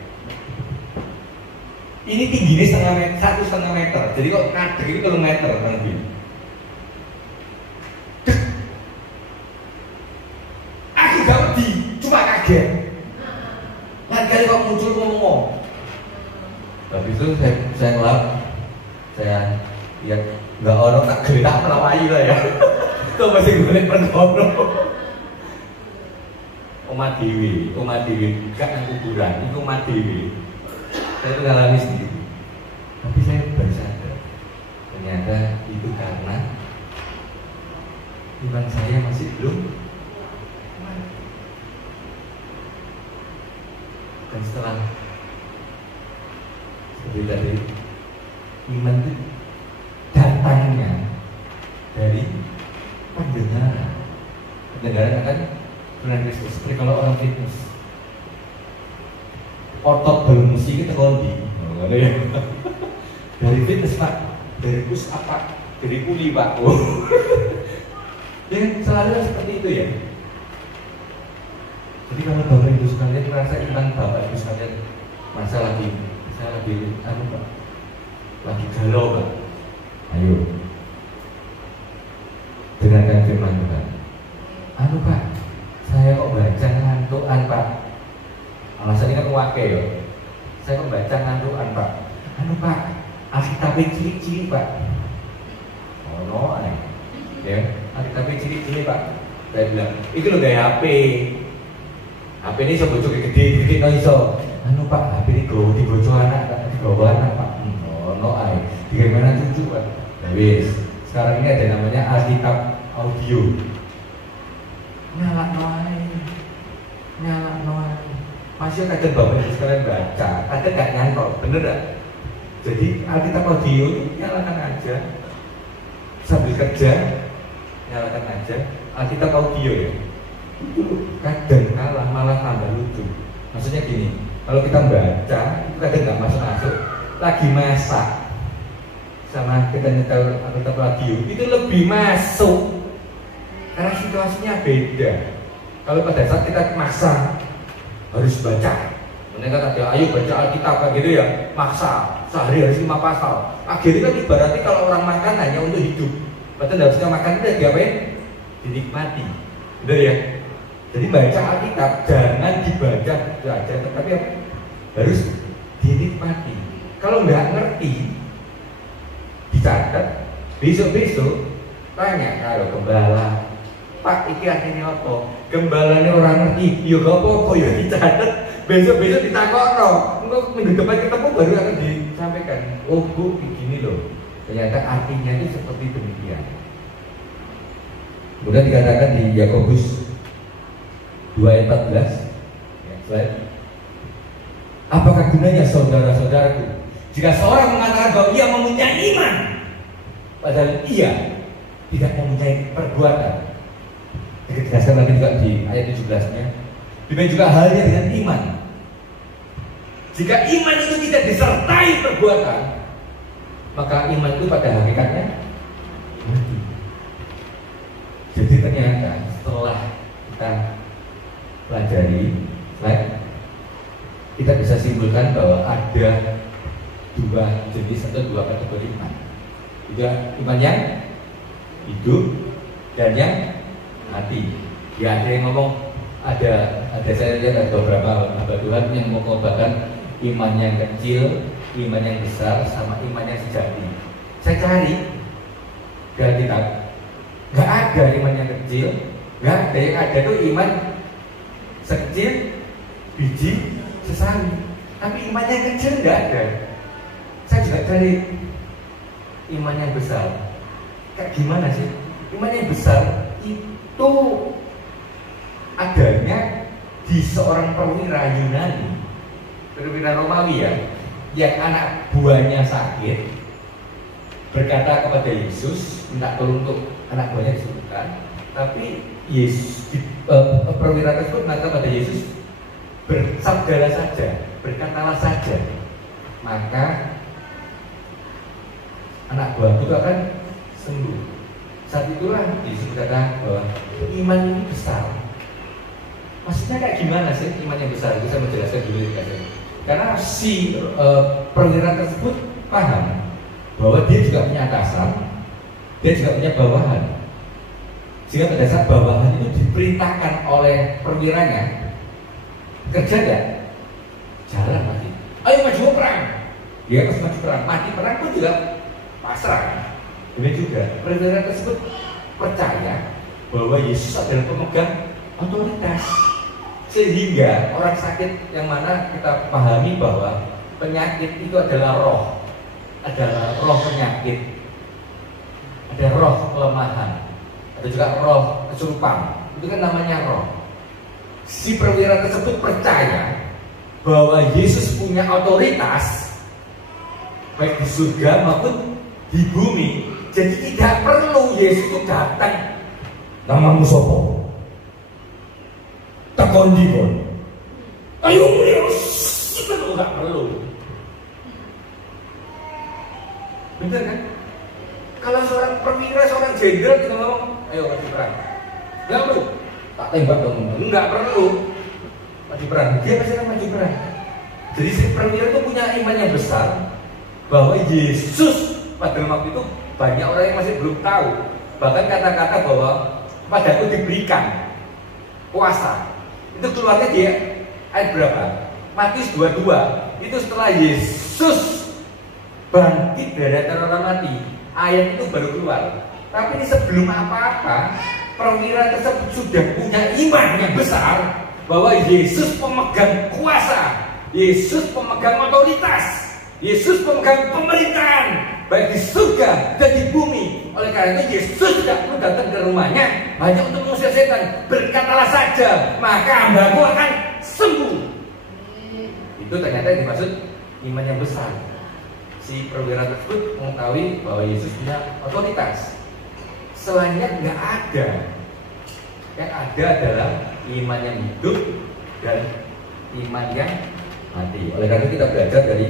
Ini tingginya 1,5 meter. Jadi kok ngadeg itu 1 meter kan lebih. Aku gak wedi, cuma kaget. Nanti kali kok muncul ngomong. Habis itu saya ngelap, saya lihat nggak orang tak geletak melawai lah ya. Itu masih golek pendono. Oma Dewi, gak nang kuburan, itu Oma Dewi. Saya itu ngalami sendiri. Tapi saya baru sadar, ternyata itu karena iman saya masih belum. Dan setelah seperti tadi, iman itu datangnya dari pendengaran. Pendengaran akan firman Kristus. Seperti kalau orang fitness, otot belum mesti kita kondi. Ya. Dari fitness Pak, dari push up Pak, dari kuli Pak. Ya selalu seperti itu ya. Jadi kalau Bapak Ibu sekalian merasa iman Bapak Ibu sekalian masa lagi Pak, lagi galau Pak, ayo dengarkan firman Tuhan. Pak, saya kok baca ngantukan Pak. Alasannya kan wakil ya. Saya kok baca ngantukan Pak. Pak, Alkitabnya cilik-cilik Pak. Oh no, ya, Alkitabnya cilik-cilik Pak. Saya bilang, itu loh gaya HP. HP ini saya bocok gede no iso. Pak, HP ini diboco anak Pak. Oh no, bagaimana cucu Pak? Wis, sekarang ini ada namanya Alkitab audio. Nyala noai. Masih kadang Bapak Ibu sekalian baca, kadang gak nyantol, bener gak? Jadi Alkitab audio nyalakan aja, sambil kerja nyalakan aja Alkitab audio ya. Itu kadang malah tambah lucu. Maksudnya gini, kalau kita baca itu kadang gak masuk, lagi masak sama kita nyetel Alkitab audio itu lebih masuk. Karena situasinya beda. Kalau pada saat kita maksa harus baca, mereka ada ayo baca Alkitab kayak gitu ya, maksa sehari harus 5 pasal. Akhirnya kan ibaratnya kalau orang makan hanya untuk hidup, berarti harusnya makan itu diapain? Dinikmati, benar ya? Jadi baca Alkitab jangan dibaca saja, tetapi harus dinikmati. Kalau nggak ngerti, dicatat. Besok tanya kalau gembala, Pak, iki artinya apa? Gembalanya orang ngerti, ya gak apa-apa, ya dicatat. Besok ditakokno. Engko minggu depan ketemu baru akan disampaikan. Oh Bu, begini loh. Ternyata artinya itu seperti demikian. Kemudian dikatakan di Yakobus 2 ayat 14. Ya, slide. Apakah gunanya saudara-saudaraku jika seorang mengatakan bahwa ia mempunyai iman, padahal ia tidak mempunyai perbuatan? Ditegaskan lagi juga di ayat 17-nya. Demikian juga halnya dengan iman. Jika iman itu tidak disertai perbuatan, maka iman itu pada hakikatnya mati. Jadi ternyata setelah kita pelajari, kita bisa simpulkan bahwa ada 2 jenis atau 2 kategori iman. Iman yang hidup dan yang mati. Ya ada yang ngomong, ada saya lihat ada beberapa hamba Tuhan yang mengkobarkan iman yang kecil, iman yang besar, sama iman yang sejati. Saya cari dan tidak, nggak ada iman yang kecil, nggak ada. Yang ada itu iman sekecil biji sesari, tapi iman yang kecil nggak ada. Saya juga cari iman yang besar. Kayak gimana sih? Iman yang besar itu adanya di seorang perwira Yunani, perwira Romawi ya, yang anak buahnya sakit, berkata kepada Yesus, minta tolong untuk anak buahnya disembuhkan. Tapi Yesus, perwira tersebut berkata kepada Yesus, bersabdalah saja, berkatalah saja, maka anak buahku itu akan sembuh. Saat itulah Yesus berkata bahwa iman ini besar. Maksudnya kayak gimana sih iman yang besar? Itu saya menjelaskan dulu ya. Karena si perwira tersebut paham bahwa dia juga punya atasan, dia juga punya bawahan. Sehingga pada saat bawahan itu diperintahkan oleh perwiranya, kerja enggak? Jalan mati. Ayo maju perang. Dia harus maju perang. Mati perang pun juga pasrah. Demikian juga perwira tersebut percaya bahwa Yesus adalah pemegang otoritas, sehingga orang sakit yang mana kita pahami bahwa penyakit itu adalah roh penyakit, ada roh kelemahan, ada juga roh kesurupan, itu kan namanya roh. Si perwira tersebut percaya bahwa Yesus punya otoritas baik di surga maupun di bumi Jadi tidak perlu Yesus itu datang. Namamu sopo? Takon dikon. Ayo itu nggak perlu. Bener kan? Kalau seorang perwira, seorang jenderal kita ngomong, ayo maju perang. Nggak perlu. Tak tembak dong. Nggak perlu. Maju perang. Dia pasti akan maju perang. Jadi si perwira itu punya iman yang besar bahwa Yesus pada waktu itu banyak orang yang masih belum tahu. Bahkan kata-kata bahwa padaku diberikan kuasa. Itu keluarnya dia ayat berapa? Matius 22. Itu setelah Yesus bangkit dari antara orang mati. Ayat itu baru keluar. Tapi ini sebelum apa-apa, perwira tersebut sudah punya iman yang besar bahwa Yesus pemegang kuasa, Yesus pemegang otoritas, Yesus pemegang pemerintahan baik di surga dan di bumi. Oleh karena itu Yesus tidak perlu datang ke rumahnya hanya untuk mengusir setan. Berkatalah saja, maka hambaku akan sembuh. Itu ternyata yang dimaksud iman yang besar. Si perwira tersebut mengetahui bahwa Yesus punya otoritas. Selainnya nggak ada. Yang ada adalah iman yang hidup dan iman yang mati. Oleh karena itu kita belajar dari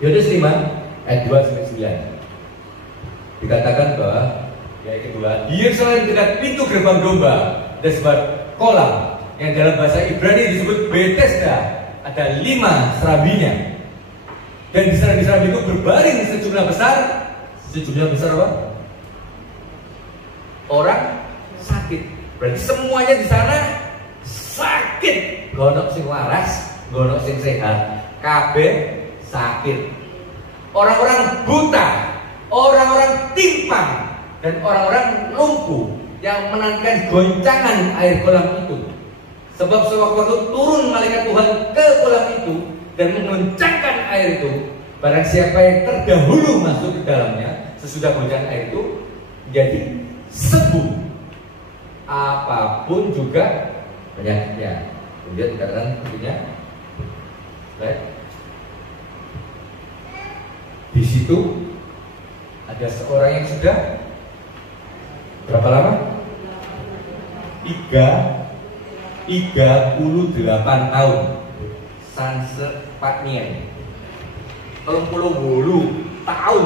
Yohanes 5 ayat 2-9. Dikatakan bahwa yang kedua, di Yerusalem dekat pintu gerbang domba ada sebuah kolam yang dalam bahasa Ibrani disebut Bethesda. Ada 5 serambinya. Dan di serambi itu berbaring sejumlah besar apa? Orang sakit. Berarti semuanya di sana sakit. Gonok sing waras, gonok sing sehat, kabeh sakit. Orang-orang buta, orang-orang timpang, dan orang-orang lumpuh yang menantikan goncangan air kolam itu. Sebab sewaktu turun malaikat Tuhan ke kolam itu dan mengoncangkan air itu, barang siapa yang terdahulu masuk ke dalamnya sesudah goncangan air itu menjadi sembuh apapun juga penyakitnya. Kemudian dikatakan tentunya di situ ada seorang yang sudah berapa lama? 38 tahun. Sanse Patnian 38 tahun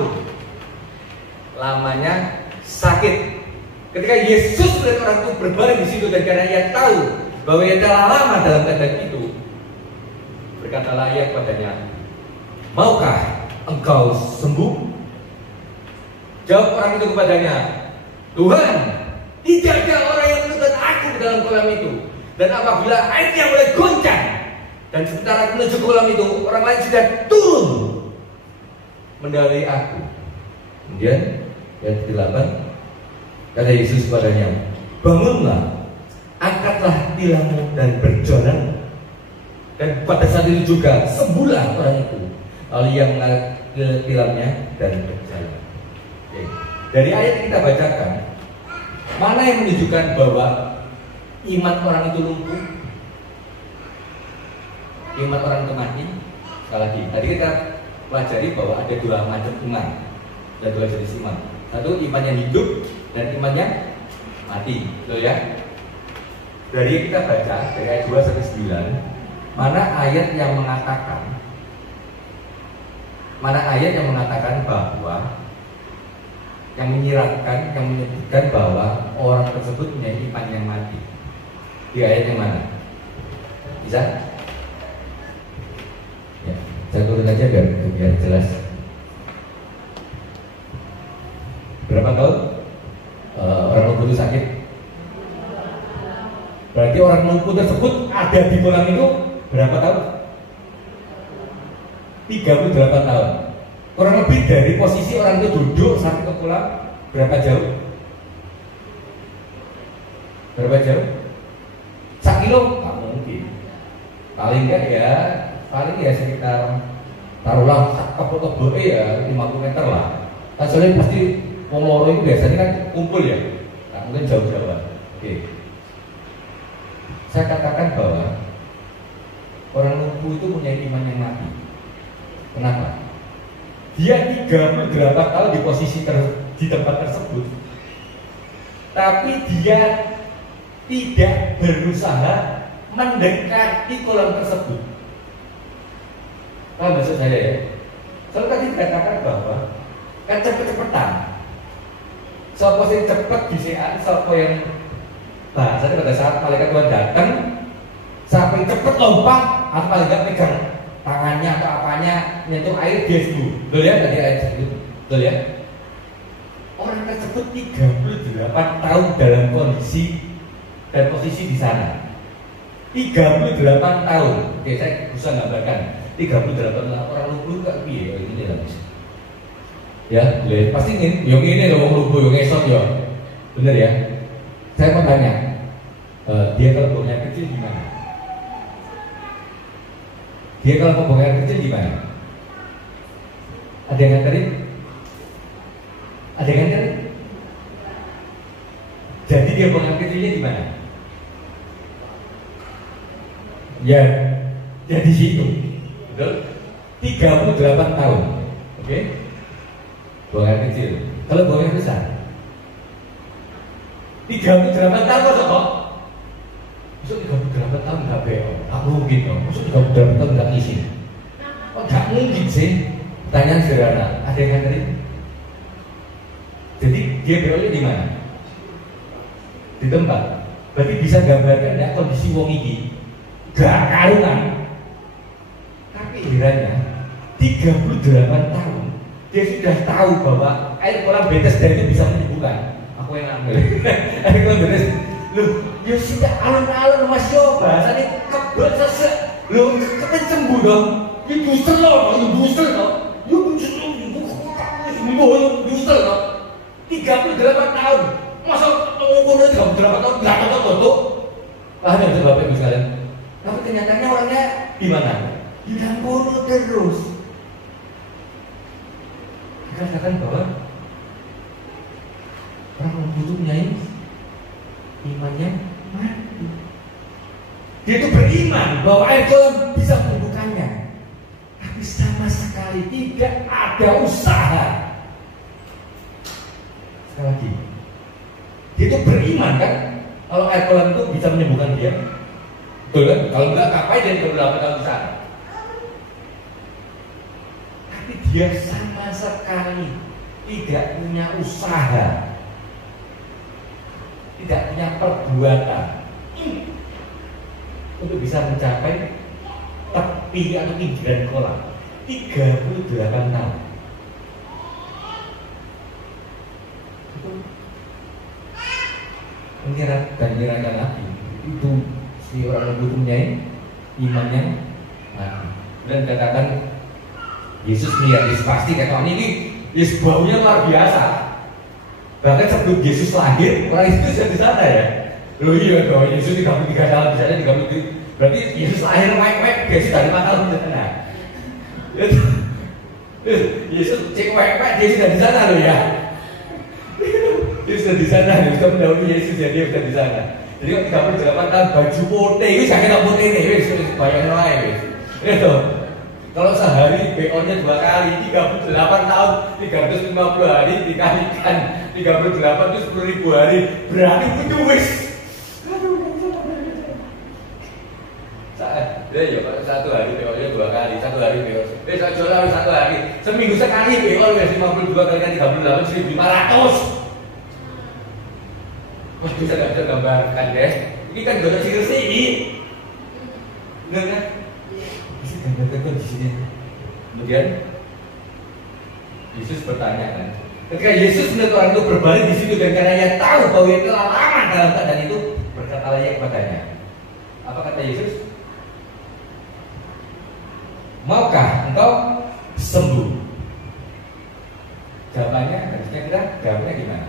lamanya sakit. Ketika Yesus melihat orang itu berbaring di situ dan karena ia tahu bahwa ia telah lama dalam keadaan itu, berkatalah ia kepadanya, maukah engkau sembuh? Jawab orang itu kepadanya, Tuhan, tidak ada orang yang menuntut aku ke dalam kolam itu. Dan apabila airnya mulai goncang dan sementara menuju kolam itu, orang lain sudah turun mendahului aku. Kemudian ayat 8, kata Yesus kepadanya, bangunlah, angkatlah tilangmu dan berjalan. Dan pada saat itu juga sembuhlah orang itu. Lalu ia mengangkat tilangnya dan berjalan. Oke. Dari ayat yang kita bacakan, mana yang menunjukkan bahwa iman orang itu lumpuh, iman orang itu mati? Sekali lagi, tadi kita pelajari bahwa ada 2 macam iman, ada 2 jenis iman. Satu iman yang hidup dan iman yang mati, betul ya? Dari kita baca dari ayat 2-9, mana ayat yang mengatakan bahwa yang menyiratkan, yang menyebutkan bahwa orang tersebut punya iman yang mati? Di ayat yang mana? Bisa? Ya, saya turun aja biar jelas. Berapa tahun orang lumpuh itu sakit? Berarti orang lumpuh tersebut ada di kolam itu berapa tahun? 38 tahun. Kurang lebih dari posisi orang itu duduk sampai ke kolam berapa jauh? Berapa jauh? 1 kilo? Nggak mungkin. Paling ya sekitar taruhlah kebun ya 50 meter lah. Soalnya pasti Pomoro itu biasanya kan kumpul ya, nggak mungkin jauh-jauhan. Oke. Saya katakan bahwa orang lumpuh itu punya iman yang mati. Kenapa? Dia 38 tahun di posisi di tempat tersebut, tapi dia tidak berusaha mendekati kolam tersebut. Paham maksud saya ya? Soalnya tadi dikatakan bahwa kan cepet-cepetan. Sopo sing cepet disian, sopo yang bahasanya pada saat malaikat Tuhan datang, sampai cepet lompat, atau paling nggak pegang tangannya atau apanya nyentuh air dia sembuh. Betul ya tadi ayat itu, betul ya? Orang tersebut 38 tahun dalam kondisi dan posisi di sana. 38 tahun. Oke, saya bisa gambarkan. 38 tahun orang lugu gak piye ini dalam. Ya, pasti ini loh lugu yang esok ya. Bener ya? Saya mau tanya, dia kalau buang air kecil gimana? Dia kalau mau buang air kecil gimana? Ada yang nganterin? Ada yang nganterin? Jadi dia buang air kecilnya gimana? Ya, di situ, betul? 38 tahun, oke? Buang air kecil. Kalau buang air besar, 38 tahun kok? Maksud 38 tahun nggak BO? Tak mungkin dong. Maksud 38 tahun nggak ngisi? Oh, nggak mungkin sih. Pertanyaan sederhana. Ada yang nganterin? Jadi dia BO-nya di mana? Di tempat. Berarti bisa gambarkan ya kondisi wong ini gak karuan. Tapi herannya 38 tahun dia sudah tahu bahwa air kolam Bethesda itu bisa menyembuhkan. Aku yang ngambil. Air kolam Bethesda. Loh, ya sudah alun-alun Mas yo bahasanya kebet sesek. Loh, kepen sembuh dong. Ya booster loh, ya booster loh. Ya booster loh. 38 tahun. Masa pengukurnya 38 tahun gak tahu. Paham ya Bapak Ibu sekalian? Tapi kenyataannya orangnya di mana? Di Dampuru terus. Dikatakan bahwa orang butuh nyai imannya mati. Dia itu beriman bahwa air kolam bisa menyembuhkannya, tapi sama sekali tidak ada usaha. Sekali lagi, dia itu beriman kan kalau air kolam itu bisa menyembuhkan dia. Betul kan? Kalau enggak ngapain dia beberapa tahun di sana? Tapi dia sama sekali tidak punya usaha, tidak punya perbuatan untuk bisa mencapai tepi atau pinggiran kolam. 38 tahun. Mengira-ngira lagi itu si orang yang butuhnya imannya mati. Dan katakan Yesus melihat Yesus pasti kata ini Yesus baunya luar biasa. Bahkan sebelum Yesus lahir orang itu sudah di sana ya. Loh iya dong, Yesus 33 tahun di sana 33. Berarti Yesus lahir wek-wek Yesus dari 5 tahun di sana. Yesus cek wek-wek dia sudah di sana loh ya. Dia sudah di sana, dia sudah mendahului Yesus ya, dia sudah di sana. Jadi 38 tahun baju putih, ini jangan putih nih, bayangin aja itu. Kalau sehari BO-nya 2 kali, 38 tahun, 350 hari dikalikan 38 itu 10.000 hari, berarti itu wis. Ya kalau 1 hari BO-nya 2 kali, 1 hari BO. Saya jual 1 hari, seminggu sekali BO wis 52 kali 38 1.500. Wah, bisa nggak bisa gambarkan deh. Ini kan gak ada sih ini, benar kan? Bisa gambarkan di sini. Kemudian Yesus bertanya kan, ketika Yesus melihat orang itu berbalik di situ dan karena ia tahu bahwa ia telah lama dalam keadaan itu, berkatalah ia kepadanya. Apa kata Yesus? Maukah engkau sembuh? Jawabannya, harusnya kita jawabnya gimana?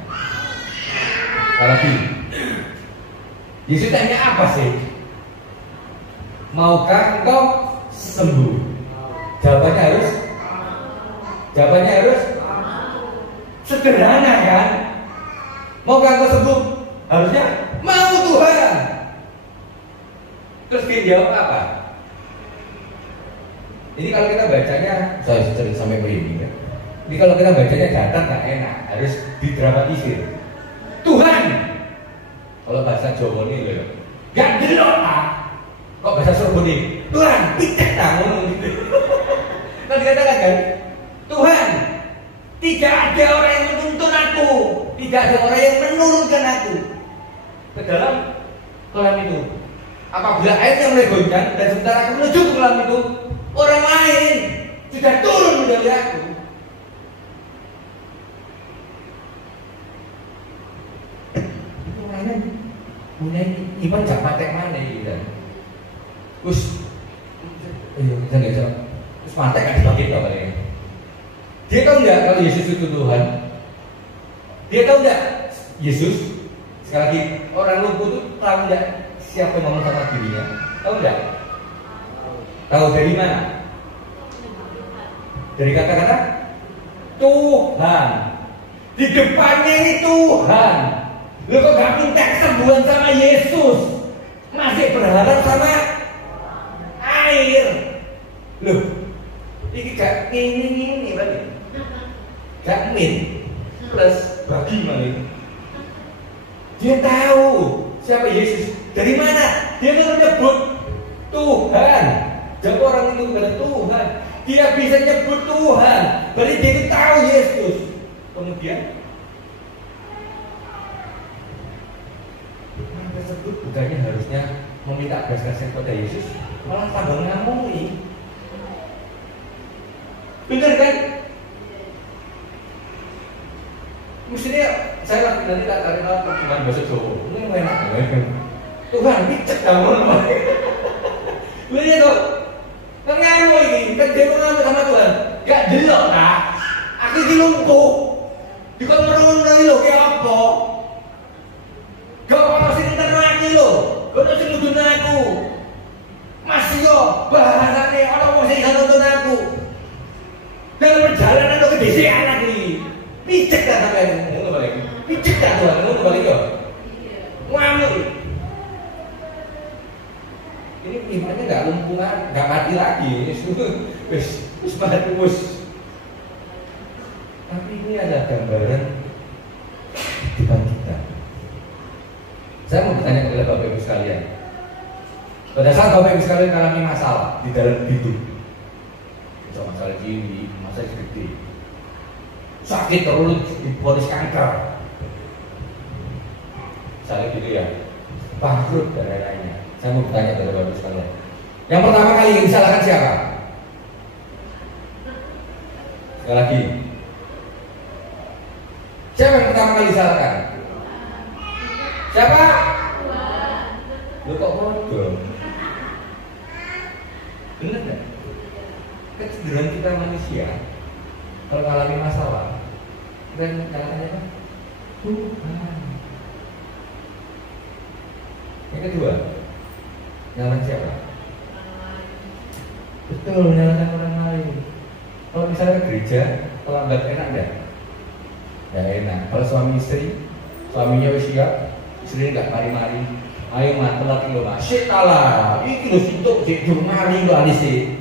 Kalau gini, Yesus tanya apa sih? Maukah engkau sembuh? Jawabannya harus sederhana kan? Maukah engkau sembuh? Harusnya mau Tuhan. Terus dia jawab apa? Ini kalau kita bacanya, saya sering sampai begini kan? Ini kalau kita bacanya datar nggak enak, harus didramatisir. Tuhan, kalau bahasa Jawa ini loh, gak delok ah. Kok bahasa Surabaya ini, Tuhan, picek kamu gitu. Kan dikatakan kan, Tuhan, tidak ada orang yang menuntun aku, tidak ada orang yang menurunkan aku ke dalam kolam itu. Apabila airnya mulai goncang dan sementara aku menuju ke kolam itu, orang lain sudah turun dari aku. Itu lainnya punya iman gak patek mana gitu. Terus, kita nggak jawab. Terus patek kan dibagi apa lagi? Dia tahu nggak kalau Yesus itu Tuhan? Dia tahu nggak Yesus? Sekali lagi orang lumpuh itu tahu nggak siapa yang ngomong sama dirinya? Tahu nggak? Tahu dari mana? Dari kata-kata Tuhan. Di depannya ini Tuhan. Lu kok gak minta kesembuhan sama Yesus? Masih berharap sama air. Loh, ini gak ini berarti gak min plus bagi malah. Dia tahu siapa Yesus. Dari mana? Dia menyebut Tuhan. Jadi orang itu kepada Tuhan. Dia bisa nyebut Tuhan. Berarti dia itu tahu Yesus. Kemudian orang tersebut bukannya harusnya meminta belas kasihan kepada Yesus, malah tambah ngamui. Benar kan? Mestinya saya nanti tak cari tahu perjumpaan bahasa Jawa. Ini enak. Tuhan, picek kamu namanya. Lihat tuh, kan ngamuk ini, kan dia ngamuk sama Tuhan. Gak jelok kak, aku ini lumpuh. Dikon merundai lo kayak apa? Gak mau sing termaki lo, gak mau sing nudun aku. Masih yo bahasane orang mau sing nonton aku. Dalam perjalanan lo ke desa anak ini, picek tak sampai ngono balik. Picek tak Tuhan, ngono balik yo. Ngamuk. Ini imannya nggak lumpuh, nggak mati lagi. Wis mati wis. Tapi ini adalah gambaran depan kita. Saya mau bertanya kepada Bapak Ibu sekalian. Pada saat Bapak Ibu sekalian mengalami masalah di dalam hidup, masalah jiwa, masalah gede, sakit terus divonis kanker, misalnya gitu ya, bangkrut dan lain-lainnya. Saya mau bertanya kepada Bapak Ibu sekalian. Yang pertama kali yang disalahkan siapa? Sekali lagi. Siapa yang pertama kali disalahkan? Siapa? Lu kok bodoh? Bener gak? Kecenderungan kita manusia kalau mengalami masalah, kita nyalakannya apa? Tuhan. Yang kedua, nyalakan siapa? Betul, nyalakan orang lain. Kalau misalnya ke gereja, terlambat enak enggak? Ya enak. Kalau suami istri, suaminya wis siap, istrinya enggak mari-mari. Ayo mat telat lho, Mak. Sik lah. Iki lho sintuk dik mari lho alise.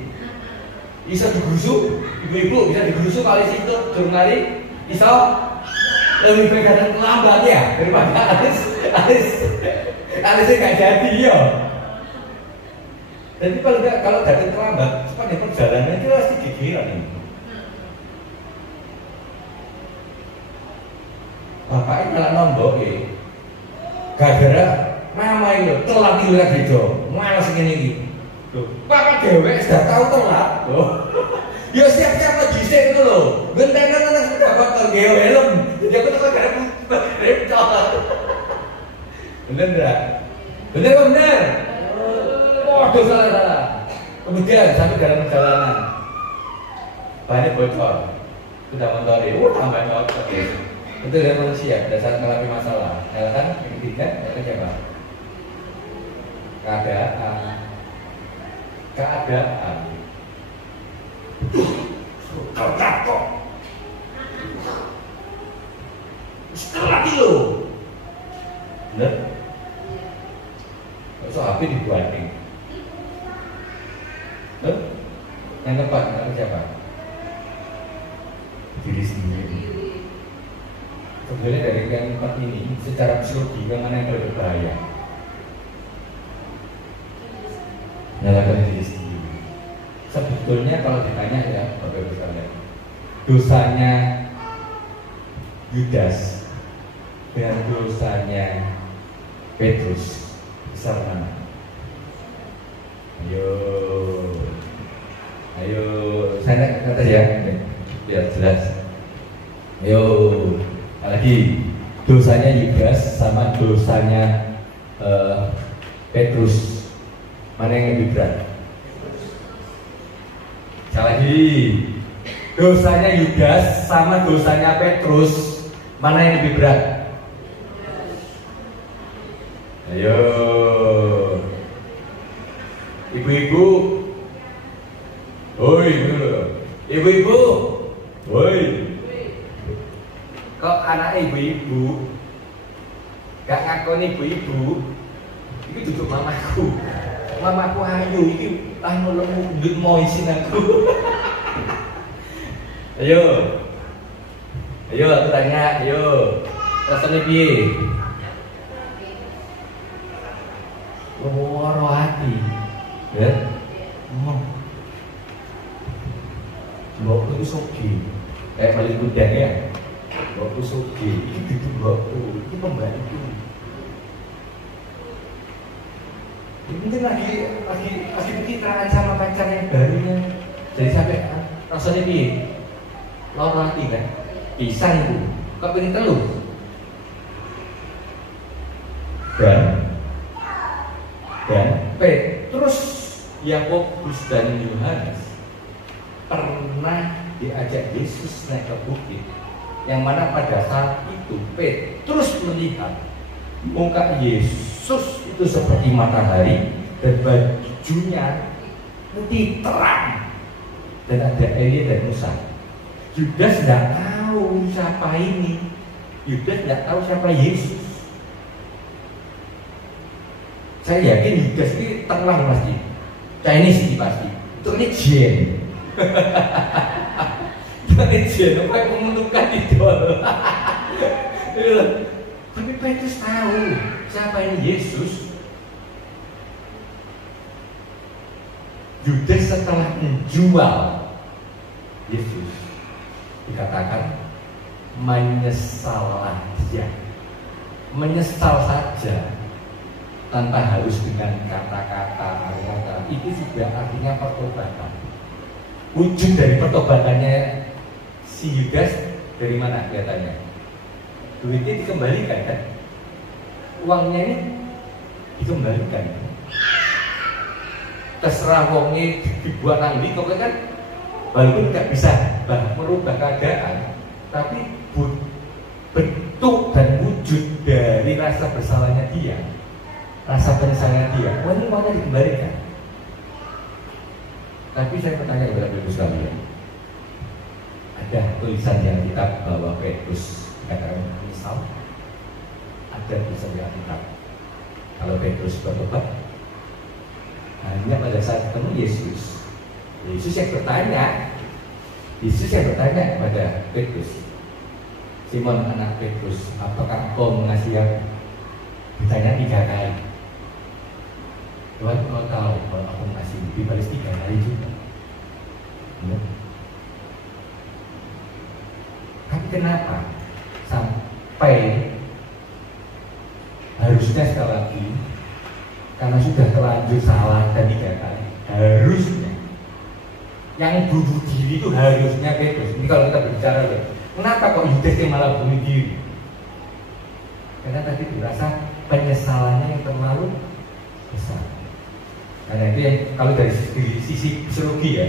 Bisa digusuk, ibu-ibu bisa digusuk kali sintuk durung mari. Iso lebih baik datang terlambat ya daripada alisnya enggak jadi ya. Jadi kalau datang terlambat, sepanjang perjalanan itu pasti gigiran ini. Bapaknya malah nombok ya. Gara-gara mama itu telat itu lagi jo, malas ini. Papa dewek sudah tahu telat. Ya siap-siap lagi sih itu loh. Gentenan anak sudah bakal geo helm. Jadi aku tuh gara-gara repot. Bener enggak? Bener. Waduh salah. Kemudian sampai dalam perjalanan banyak bocor. Sudah mentori, tambah bocor. Itu dari manusia, pada saat mengalami masalah. Nyalakan yang ketiga, nyalakan siapa? Keadaan. Telat kok. Telat lo. Bener? So HP dibuatin. Yang keempat, nyalakan siapa? Diri Sebenarnya dari yang empat ini secara psikologi yang mana yang paling berbahaya? Nyalakan diri sendiri. Sebetulnya kalau ditanya ya Bapak Ibu sekalian, dosanya Yudas dan dosanya Petrus besar mana? Ayo, saya kata ya, biar jelas. Ayo, lagi dosanya Yudas sama dosanya Petrus, mana yang lebih berat? Sekali lagi, dosanya Yudas sama dosanya Petrus, mana yang lebih berat? Ayo, ibu-ibu, woi, ibu-ibu, woi. Kok anak ibu-ibu gak ngakoni ibu-ibu, ini duduk mamaku ayo, ini lemu gendut mau isin aku. Ayo aku tanya, ayo rasanya piye? Loro hati, ya? Mbok itu sogi, kayak balik kuda ya. Mbok itu sogi, itu mbokku, itu pembantu. Mungkin lagi pencitraan sama pacar yang barunya, jadi sampai rasanya piye? Loro hati kan? Pisang itu, kok pengen telur? Dan Petrus, Yakobus dan Yohanes pernah diajak Yesus naik ke bukit, yang mana pada saat itu Petrus melihat muka Yesus itu seperti matahari dan bajunya putih terang dan ada Elia dan Musa. Yudas tidak tahu siapa ini, Yudas tidak tahu siapa Yesus. Saya yakin Yudas ini terang pasti, Chinese ini pasti, itu ini Jen. Ini Jen, apa yang menguntungkan idol. Tapi Petrus tahu siapa ini Yesus. Yudas setelah menjual Yesus, dikatakan menyesallah dia, menyesal saja tanpa harus dengan kata-kata. Itu sudah artinya pertobatan. Wujud dari pertobatannya si Yudas dari mana kelihatannya? Duitnya dikembalikan kan? Uangnya ini dikembalikan. Terserah uangnya dibuat nanti, pokoknya kan walaupun nggak bisa merubah keadaan, tapi bentuk dan wujud dari rasa bersalahnya dia, rasa penyesalannya dia, ini uangnya dikembalikan. Tapi saya bertanya kepada Petrus sekalian, ada tulisan yang kita bahwa Petrus dikatakan menyesal? Ada tulisan yang kita kalau Petrus bertobat? Hanya pada saat ketemu Yesus yang bertanya kepada Petrus, Simon anak Petrus, apakah kau mengasihi aku? Ditanya 3 kali. Tuhan, kau tahu kalau aku mengasihi, dibalas 3 kali juga. Ya. Tapi kenapa sampai harusnya sekali lagi, karena sudah terlanjur salah dan 3 kali, harusnya yang bunuh diri itu harusnya Petrus. Ini kalau kita berbicara, kenapa kok Yudas yang malah bunuh diri? Karena tadi dirasa penyesalannya yang terlalu besar. Karena itu yang kalau dari sisi psikologi ya,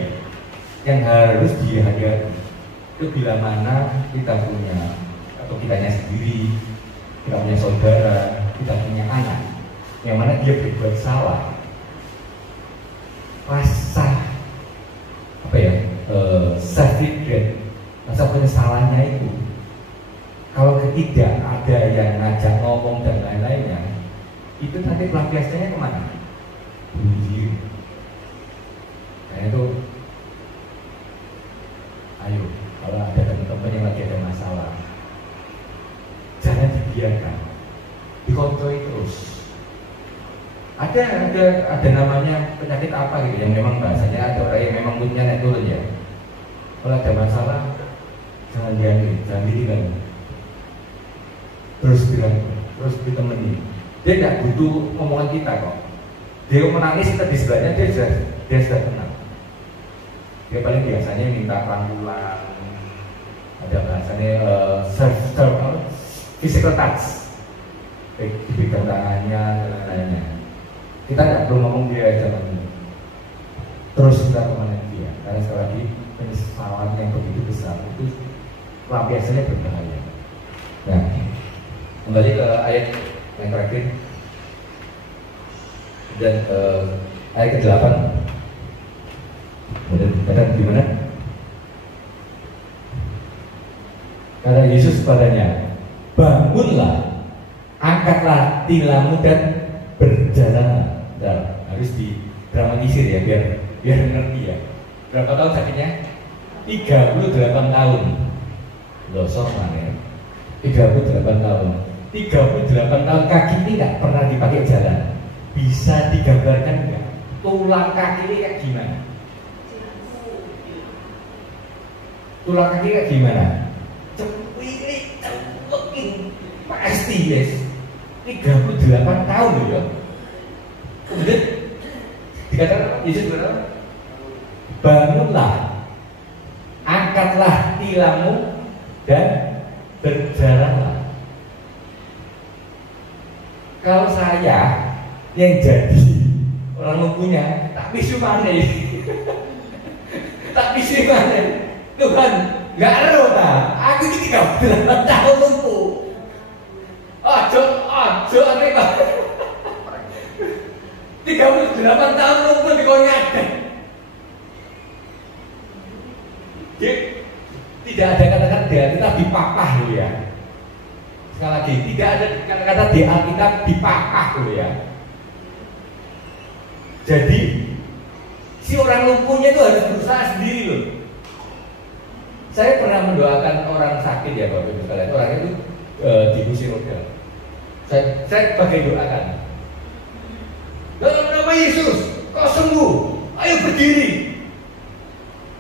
yang harus dihadapi itu bila mana kita punya atau kitanya sendiri, kita punya saudara, kita punya anak yang mana dia berbuat salah, rasa self-regret, rasa penyesalannya itu, kalau ketiga ada yang ngajak ngomong dan lain-lainnya, itu nanti pelampiasannya kemana? Bunuh diri. Nah itu, ayo kalau ada teman-teman yang lagi ada masalah, dibiarkan, dikontrol terus. Ada namanya penyakit apa gitu yang memang bahasanya ada orang yang memang moodnya naik turun ya. Kalau ada masalah jangan ditinggal, terus bilang, terus ditemani. Dia tidak butuh omongan kita kok. Dia menangis kita di sebelahnya dia sudah tenang. Dia paling biasanya minta rangkulan, ada bahasanya physical touch, dipegang tangannya dan lainnya. Kita tidak perlu ngomong dia jangan terus kita kemana dia, karena sekali lagi penyesalan yang begitu besar itu lampiasannya berbahaya. Nah, kembali ke ayat yang terakhir dan ayat ke-8. Kemudian gimana? Kata Yesus padanya, bangunlah, angkatlah tilammu dan berjalanlah. Nah, harus didramatisir ya biar ngerti ya. Berapa tahun sakitnya? 38 tahun. Loh, mana? 38 tahun. 38 tahun kaki ini nggak pernah dipakai jalan. Bisa digambarkan nggak? Tulang kaki ini kayak gimana? Tulang kaki kayak gimana? Cepilik, cepekin, pasti yes. 38 tahun loh ya. Kemudian dikatakan Yesus berkata, bangunlah, angkatlah tilammu dan berjalanlah. Kalau saya yang jadi orang lumpuhnya, tak bisu mana tak bisu mana Tuhan, nggak ada tak? Aku ini 38 tahun lumpuh. Ojo, aneh banget. 38 tahun lumpuh di konyak. Tidak ada kata-kata di Alkitab dipapah dulu ya. Sekali lagi, tidak ada kata-kata di Alkitab dipapah dulu ya. Jadi si orang lumpuhnya itu harus berusaha sendiri loh. Saya pernah mendoakan orang sakit ya Bapak Ibu sekalian. Orang itu di kursi roda. Saya pakai doakan. Dalam nama Yesus, kau sembuh. Ayo berdiri.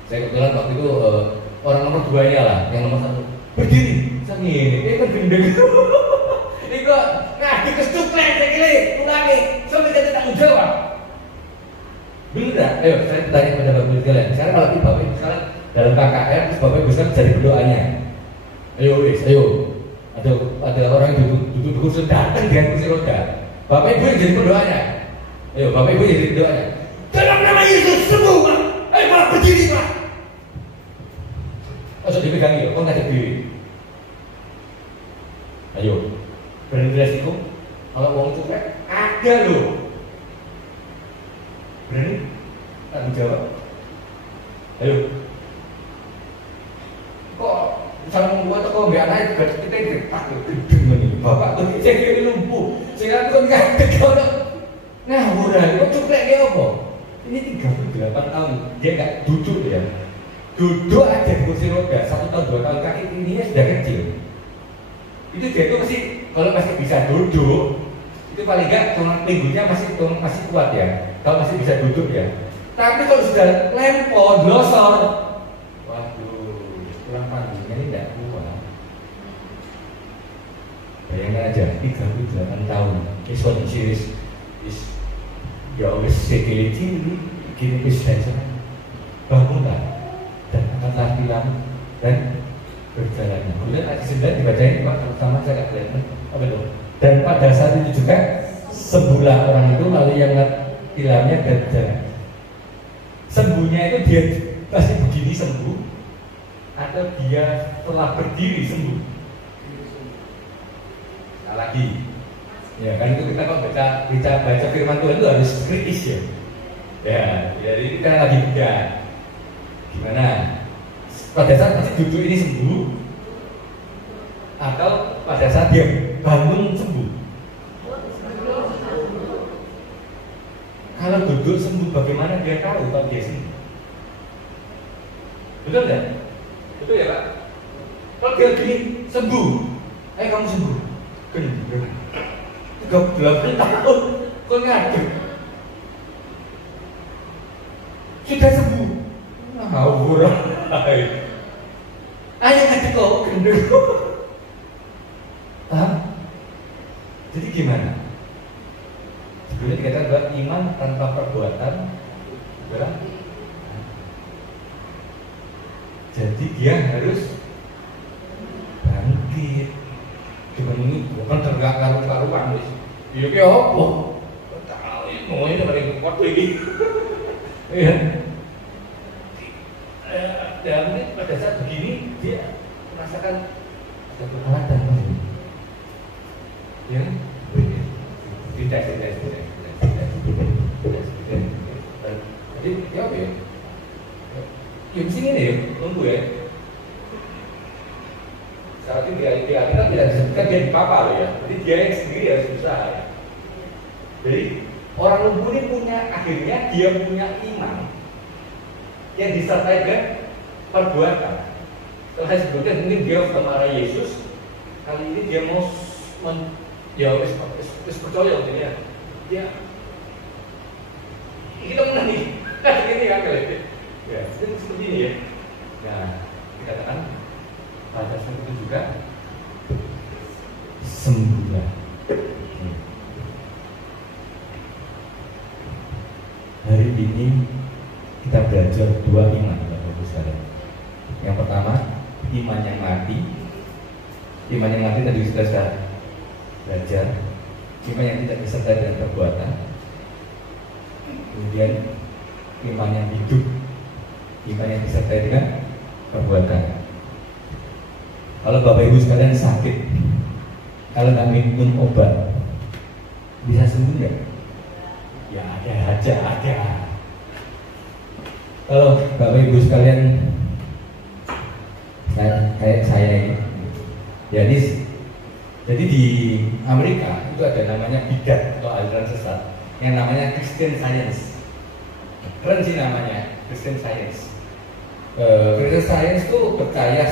Saya kebetulan waktu itu orang nomor 2-nya lah, yang nomor 1 berdiri. Saya ini kan gendeng. Ini kok ngadi kestuplek, saya kira ulangi. Sampai saya tak jawab. Benar tak? Ayo saya tanya kepada Bapak Ibu sekalian. Sekarang kalau Bapak Ibu sekalian dalam KKR, terus Bapak Ibu sekalian jadi berdoanya. Ayo wis, ayo. Ada orang yang duduk kursi datang dengan kursi roda. Bapak Ibu yang jadi berdoanya. Ayo Bapak Ibu yang jadi berdoanya. Dalam nama Yesus sembuh Pak. Ayo malah berdiri Pak. Masuk dipegang ya, kok ngajak diri. Ayo, berani resiko. Kalau uang cukup ada loh. Berani? Tak dijawab. Ayo. Kok sama membuat kok nggak naik, kita getak loh, gedung ini. Bapak tuh saya kira lumpuh. Saya kan nggak kalau ngawur aja. Kok cukup kayak apa? Ini 38 tahun dia nggak duduk ya. Duduk aja di kursi roda 1 tahun 2 tahun kaki ininya sudah kecil. Itu dia tuh kalau masih bisa duduk itu paling enggak tulang pinggulnya masih kuat ya. Kalau masih bisa duduk ya. Tapi kalau sudah lempon, losor, waduh, tulang panggungnya ini tidak kuat. Bayangkan aja 38 tahun. This one series is ya wis sekiliti gini bisa bangunlah dan angkatlah tilam dan berjalannya. Kemudian ayat 9 dibacain Pak, terutama saya kelihatan apa itu? Dan pada saat itu juga sembuhlah orang itu lalu yang tilamnya dan berjalan. Sembuhnya itu dia pasti begini sembuh atau dia telah berdiri sembuh. Sekali lagi, ya kan itu kita kok baca firman Tuhan itu harus kritis ya. Ya, jadi kita lagi buka. Gimana? Pada saat masih duduk ini sembuh atau pada saat dia bangun sembuh? Kalau duduk sembuh bagaimana dia tahu kalau dia sembuh? Betul nggak? Betul ya Pak? Kalau dia gini sembuh, kamu sembuh. gendeng 38 tahun kok ngadeg sudah sembuh ngawur ayo ngadeg kok gendeng jadi gimana? Sebenarnya dikatakan bahwa iman tanpa perbuatan adalah jadi dia harus bangkit. Cuma ini bukan tergak karu-karuan wis. Ya ki opo? Tahu ngomongnya paling kuat iki. Iya. Dan pada saat begini dia merasakan ada peralatan ya, tidak. Jadi ya apa ya? Ya di sini nih, tunggu ya. Saat itu dia kita tidak disebutkan dia dipapa loh ya. Jadi dia yang sendiri harus berusaha ya. Jadi orang lumpuh ini akhirnya dia punya iman yang disertai dengan perbuatan. Kalau saya sebutkan mungkin dia kemarah Yesus, kali ini dia mau wis percaya ya. Dia kita menang nih. Ini kan ya, seperti ini ya. Nah, dikatakan pada saat itu juga sembuh. Hari ini kita belajar dua iman, Bapak-Ibu sekalian. Yang pertama, iman yang mati. Iman yang mati tadi sudah saya belajar. Iman yang tidak disertai dengan perbuatan. Kemudian iman yang hidup, iman yang disertai dengan perbuatan. Kalau Bapak Ibu sekalian sakit, kalau nggak minum obat, bisa sembuh nggak? Ya ada aja ada. Kalau Bapak Ibu sekalian, kayak saya ini, jadi di Amerika itu ada namanya bidat atau aliran sesat yang namanya Christian Science. Keren sih namanya Christian Science. Christian Science itu percaya,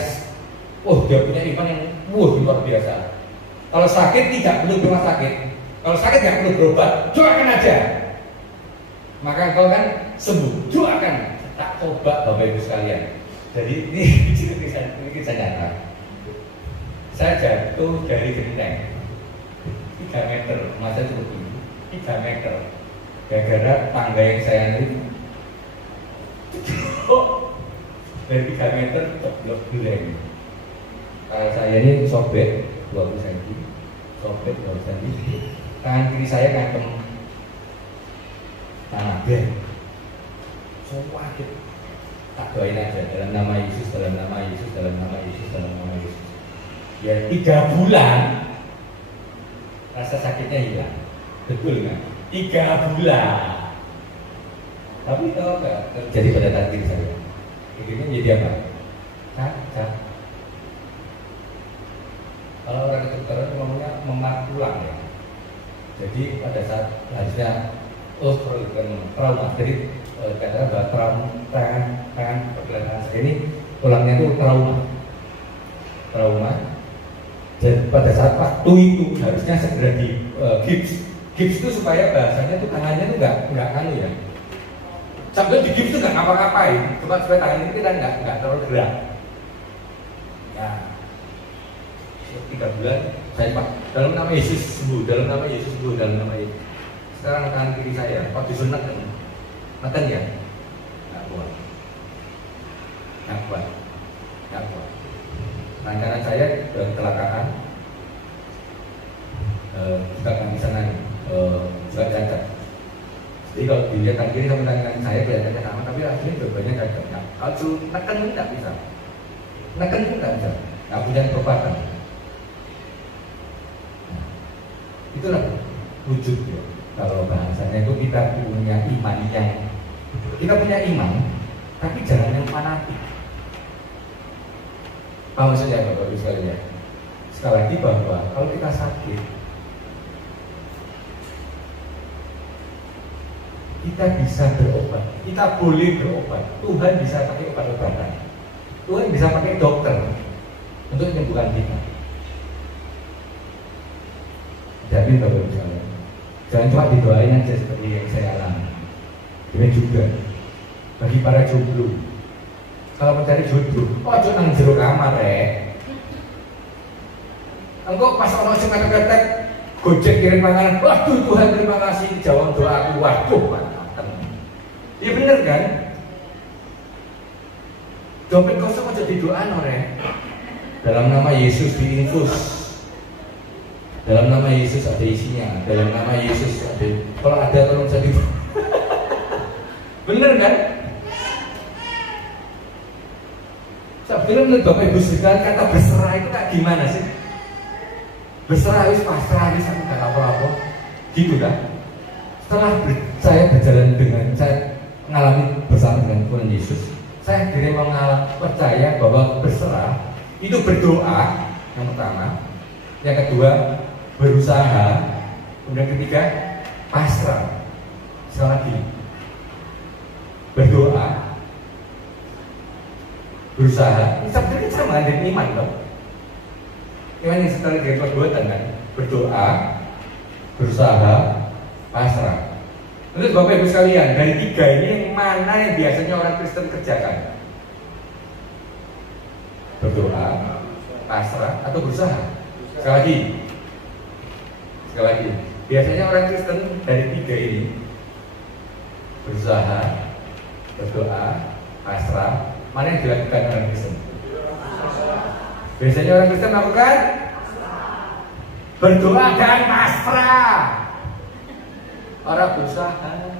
dia punya iman yang luar biasa. Kalau sakit tidak perlu ke rumah sakit, kalau sakit tidak perlu berobat, doakan aja. Maka kau kan sembuh, doakan. Tak coba Bapak Ibu sekalian. Jadi ini kisah nyata. Saya jatuh dari genteng 3 meter, masa cukup tinggi 3 meter. Gara-gara tangga yang saya ini dari 3 meter ceblok geleng. Saya ini sobek 20 cm, sobek 20 cm. Tangan kiri saya ngantem tanah bel. Sakit. Tak doain aja dalam nama Yesus, dalam nama Yesus, dalam nama Yesus, dalam nama Yesus. Ya 3 bulan rasa sakitnya hilang. Betul nggak? 3 bulan. Tapi tahu nggak terjadi pada takdir saya? Akhirnya jadi apa? Cacat. Kalau orang kedokteran ngomongnya memar tulang ya. Jadi pada saat harusnya trauma. Jadi katakan bahwa tangan pergelangan saya ini tulangnya itu trauma. Dan pada saat waktu itu harusnya segera di gips itu supaya bahasanya itu tangannya itu nggak kanu ya. Sampai di gips itu nggak ngapa-ngapain, cuma supaya tangan ini kita nggak terlalu gerak. Nah, 3 bulan saya pak dalam nama Yesus sembuh, dalam nama Yesus sembuh, dalam nama Yesus. Sekarang tangan kiri saya waktu disunat kan, makan ya, nggak kuat. Tangan kanan saya dalam kecelakaan, juga kan bisa juga cacat. Jadi kalau dilihat tangan kiri sama tangan kanan saya kelihatannya sama, tapi aslinya dua-duanya cacat. Nah, kalau neken ini nggak bisa, nggak punya kekuatan. Nah, itulah wujud ya. Kalau bahasanya itu kita punya iman tapi jangan yang fanatik. Apa maksudnya Bapak Ibu sekalian? Sekali lagi bahwa kalau kita sakit, kita bisa berobat, kita boleh berobat. Tuhan bisa pakai obat-obatan, Tuhan bisa pakai dokter untuk menyembuhkan kita. Jadi Bapak Ibu sekalian, jangan cuma didoain aja seperti yang saya alami. Demikian juga bagi para jomblo, kalau mencari jodoh, ojo nang jero kamar engkau pas ono sing ketek Gojek kirim makanan, waduh Tuhan terima kasih jawab doaku, waduh mantap. Iya bener kan? Dompet kosong aja didoain dalam nama Yesus diinfus. Dalam nama Yesus ada isinya, dalam nama Yesus ada. Kalau ada tolong jadi. Bener kan? Sebetulnya menurut Bapak Ibu sekalian kata berserah itu kayak gimana sih? Berserah wis pasrah wis aku gak apa-apa. Gitu kan? Setelah saya berjalan dengan saya mengalami bersama dengan Tuhan Yesus, saya akhirnya percaya bahwa berserah itu berdoa yang pertama, yang kedua berusaha, kemudian ketiga pasrah. Sekali lagi berdoa, berusaha. Ini sebenarnya sama dengan iman loh. Iman yang setelah dari perbuatan kan, berdoa, berusaha, pasrah. Terus Bapak Ibu sekalian, dari tiga ini yang mana yang biasanya orang Kristen kerjakan? Berdoa, pasrah, atau berusaha? Sekali lagi, biasanya orang Kristen dari tiga ini berusaha, berdoa, pasrah, mana yang dilakukan orang Kristen? Biasanya orang Kristen melakukan berdoa dan pasrah. Orang berusaha.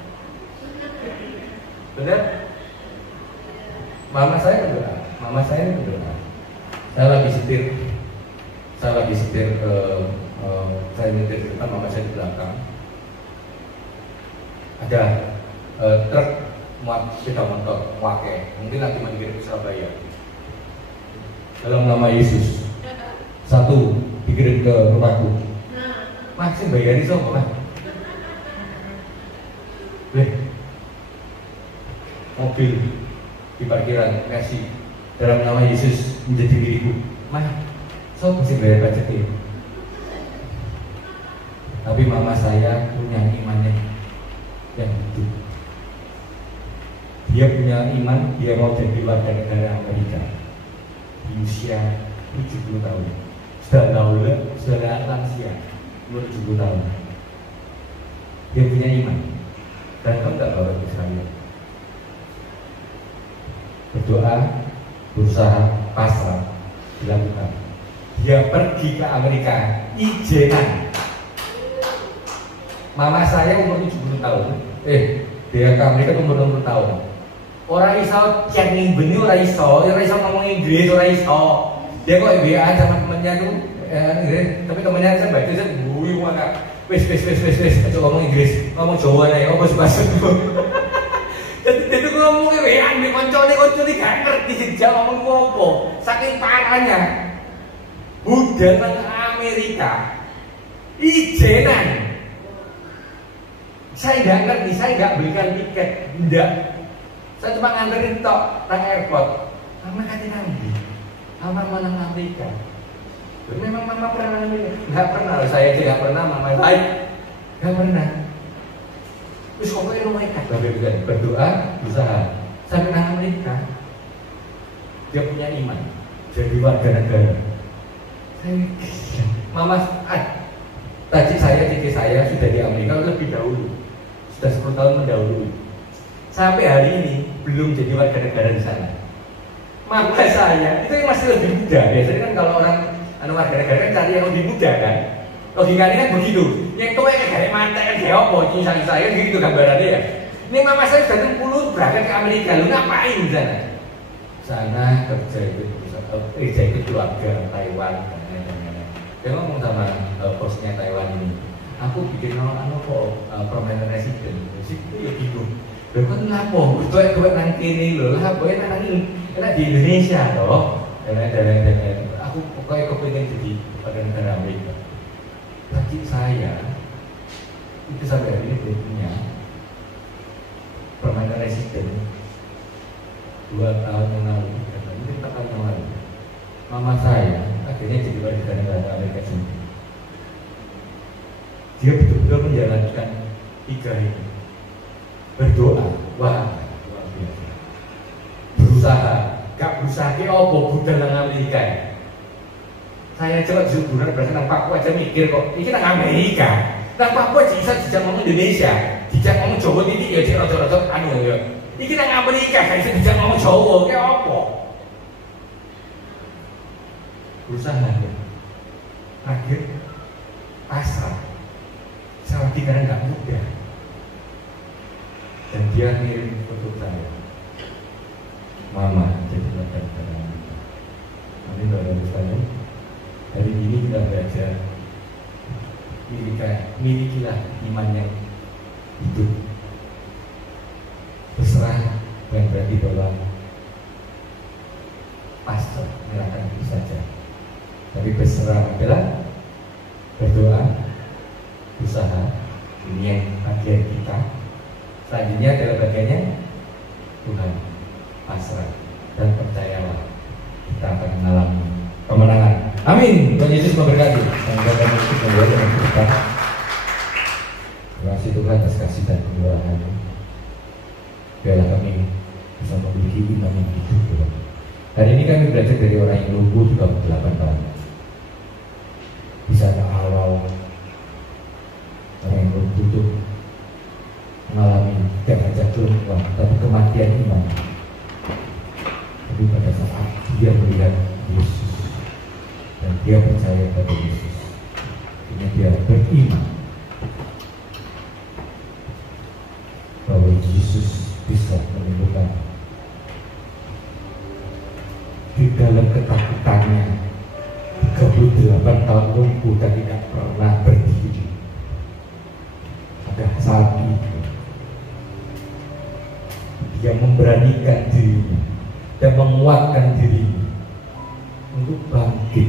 Benar? Mama saya berdoa. Saya lagi setir saya nyetir di depan, mama saya di belakang. Ada truk muat sepeda motor wake, mungkin lagi mau dikirim ke Surabaya. Dalam nama Yesus, satu dikirim ke rumahku. Masih bayari sama kan? Mobil di parkiran kasih dalam nama Yesus menjadi diriku. So mesti bayar pajak ini. Tapi mama saya punya imannya yang hidup. Dia punya iman, dia mau jadi warga negara Amerika di usia 70 tahun. Sudah lansia, umur 70 tahun. Dia punya iman. Dan kamu tak bawa ke saya. Berdoa, berusaha, pasrah, dilakukan. Dia pergi ke Amerika, ijenan. Mama saya umur 70 tahun. Dia ke Amerika umur 60 tahun. Orang iso cengin benih, orang iso ngomong Inggris, orang iso. Dia kok EBA sama temennya tuh, tapi temennya saya baca saya bui mana. Wes, coba ngomong Inggris, ngomong Jawa nih, ngomong bahasa tuh. Jadi ngomong EBA, nih koncone gak ngerti sejak ngomong apa. Saking parahnya, budal nang Amerika, ijenan. Saya nggak ngerti, saya nggak belikan tiket, tidak. Saya cuma nganterin tok nang airport. Mama kata nanti, mama mau nang Amerika. Memang mama pernah nang Amerika? Nggak pernah, saya aja nggak pernah, mama baik, nggak pernah. Terus kok ini mereka berdoa, berusaha sampai nang Amerika. Dia punya iman, jadi warga negara. Mama, cici saya sudah di Amerika lebih dahulu, sudah 10 tahun mendahului. Sampai hari ini belum jadi warga negara di sana. Maka saya itu yang masih lebih muda. Biasanya kan kalau orang warga negara kan cari yang lebih muda kan. Logikanya kan begitu. Yang tua yang kayak mantek kan kayak apa? Misalnya saya gitu gambarannya ya. Ini mama saya sudah 60 berangkat ke Amerika. Lu ngapain di sana? Sana kerja ikut keluarga Taiwan. Dia ngomong sama bosnya Taiwan ini. Aku bikin permanent resident. Itu ya bingung. Lho kan lapo, tuwek nang kene lho, lapo enak di Indonesia toh. Dan aku pokoknya kepengin jadi warga negara Amerika. Tapi saya itu sampai hari ini belum punya permanent resident. 2 tahun yang lalu, mungkin 4 tahun yang lalu. Mama saya akhirnya jadi warga negara Amerika juga. Dia betul-betul menjalankan 3 ini. Berdoa, wah luar biasa. Berusaha, gak berusaha ke opo budal nang Amerika. Saya coba di liburan berarti nang Papua aja mikir kok, ini nang Amerika. Nang Papua bisa dijak ngomong Indonesia, dijak ngomong Jawa titik ya cek rada-rada anu ya. Iki nang Amerika gak bisa dijak ngomong Jawa, ke opo? Berusaha ya. Akhir pasrah. Saya karena nggak mudah. Dan dia ngirim foto saya. Mama jadi makan karena kami baru saya. Hari ini kita belajar milikilah iman yang hidup. Berserah bukan berarti bahwa pastor menyerahkan itu saja. Tapi berserah adalah berdoa, usaha, ini yang bagian kita. Selanjutnya adalah bagiannya Tuhan, pasrah dan percayalah kita akan mengalami kemenangan. Amin. Tuhan Yesus memberkati. Sampai kami berdoa dengan kita. Terima kasih Tuhan atas kasih dan kemurahan-Mu. Biarlah kami bisa memiliki iman yang hidup Tuhan. Hari ini kami belajar dari orang yang lumpuh 38 tahun. Di sana awal orang yang lumpuh itu mengalami jangan jatuh lumpuh, tapi kematian iman. Tapi pada saat dia melihat Yesus dan dia percaya pada Yesus, ini dia beriman bahwa Yesus bisa menyembuhkan. Di dalam ketakutannya 38 tahun lumpuh dan tidak pernah berdiri. Pada saat itu dia memberanikan dirinya dan menguatkan dirinya untuk bangkit.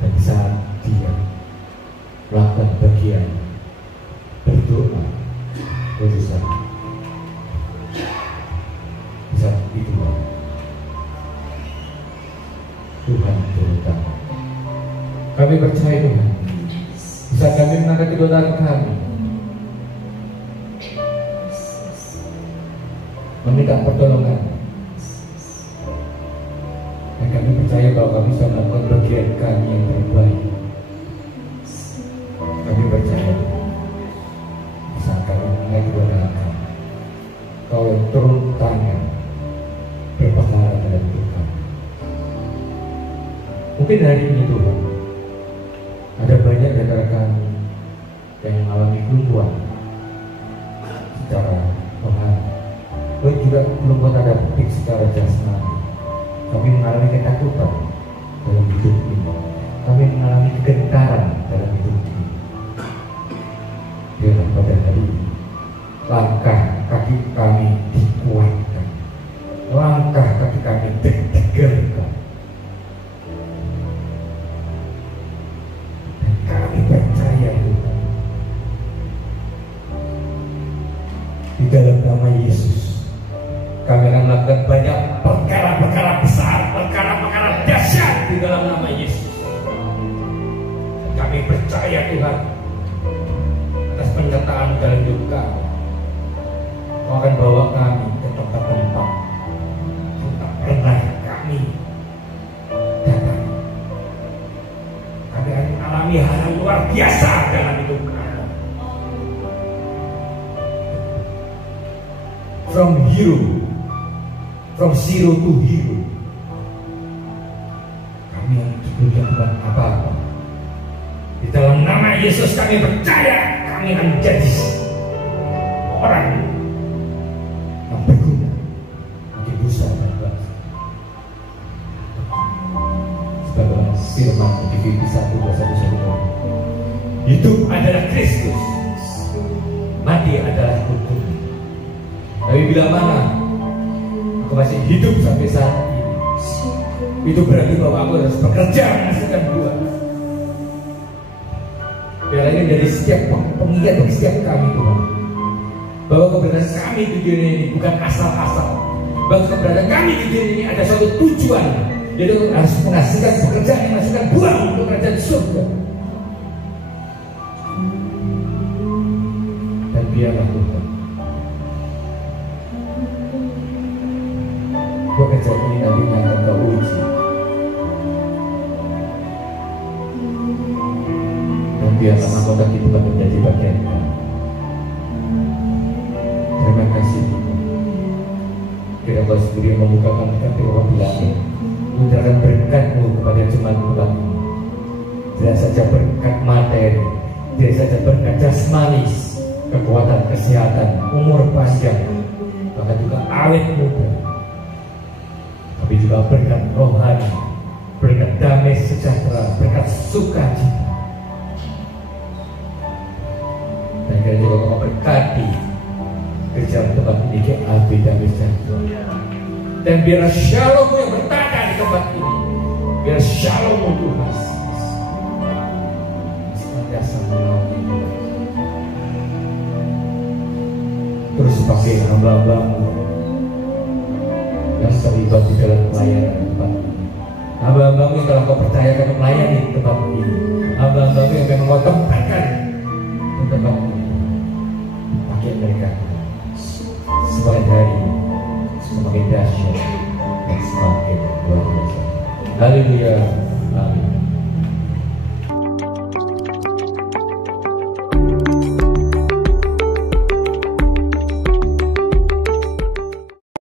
Dan saat dia melakukan bagian berdoa, berusaha, saat itu Tuhan terutama. Kami percaya Tuhan, bisa kami mengangkat kedua tangan kami, meminta pertolongan, dan kami percaya bahwa kami bisa melakukan bagian kami yang terbaik. Kami percaya bisa kami mengangkat kedua tangan kami, Kau yang turun tangan berpahala dalam hidup kami. Mungkin hari ini Tuhan, ada banyak dari kami yang mengalami kelumpuhan secara rohani, dan juga kelumpuhan ada fisik secara jasmani. Kami mengalami ketakutan dalam hidup ini. Kami mengalami kegentaran dalam hidup ini. Biarlah pada hari ini langkah kaki kami dikuatkan, langkah kaki kami ditegarkan, dan kami percaya Tuhan, di dalam nama Yesus kami akan melakukan banyak perkara-perkara besar, perkara-perkara dahsyat di dalam nama Yesus. Dan kami percaya Tuhan atas penyertaan dalam hidup kami. Kau akan bawa kami ke tempat-tempat yang tak pernah kami datang. Kami akan mengalami hal yang luar biasa dalam hidup kami. From zero to hero. Kami yang sebelumnya bukan apa-apa. Di dalam nama Yesus kami percaya kami akan menjadi orang yang berguna bagi dosa dan bangsa. Sebagaimana firman di Filipi 1:21, hidup adalah Kristus, mati adalah hukum. Tapi bila mana aku masih hidup sampai saat ini, itu berarti bahwa aku harus bekerja menghasilkan buah. Biarlah ini dari setiap pengingat bagi setiap kami Tuhan, bahwa keberadaan kami di dunia ini bukan asal-asal, bahwa keberadaan kami di dunia ini ada suatu tujuan Itu harus menghasilkan pekerjaan yang menghasilkan buah untuk kerajaan surga. Dan biarlah Tuhan pekerjaan ini nantinya akan kau uji. Dan biarlah mahkota itu menjadi bagian kami. Terima kasih Tuhan. Kiranya Kau sendiri membukakan hati orang di langit, menyerahkan berkat-Mu kepada jemaat Tuhan. Tidak saja berkat materi, tidak saja berkat jasmani, kekuatan kesehatan, umur panjang, bahkan juga awet muda, tapi juga berkat rohani, berkat damai sejahtera, berkat sukacita. Dan kiranya juga Kau berkati kerjaan tempat ini ke api damai sejahtera. Dan biar shalom-Mu yang bertanda di tempat ini, biar shalom-Mu Tuhan senantiasa menaungi. Terus pakai hamba-hamba-Mu yang terlibat di dalam pelayanan tempat ini, hamba-hamba-Mu yang telah Kau percayakan untuk melayani tempat ini, hamba-hamba-Mu yang akan Kau tempatkan di tempat ini. Pakai mereka semakin hari semakin dahsyat dan semakin luar biasa. Haleluya. Amin.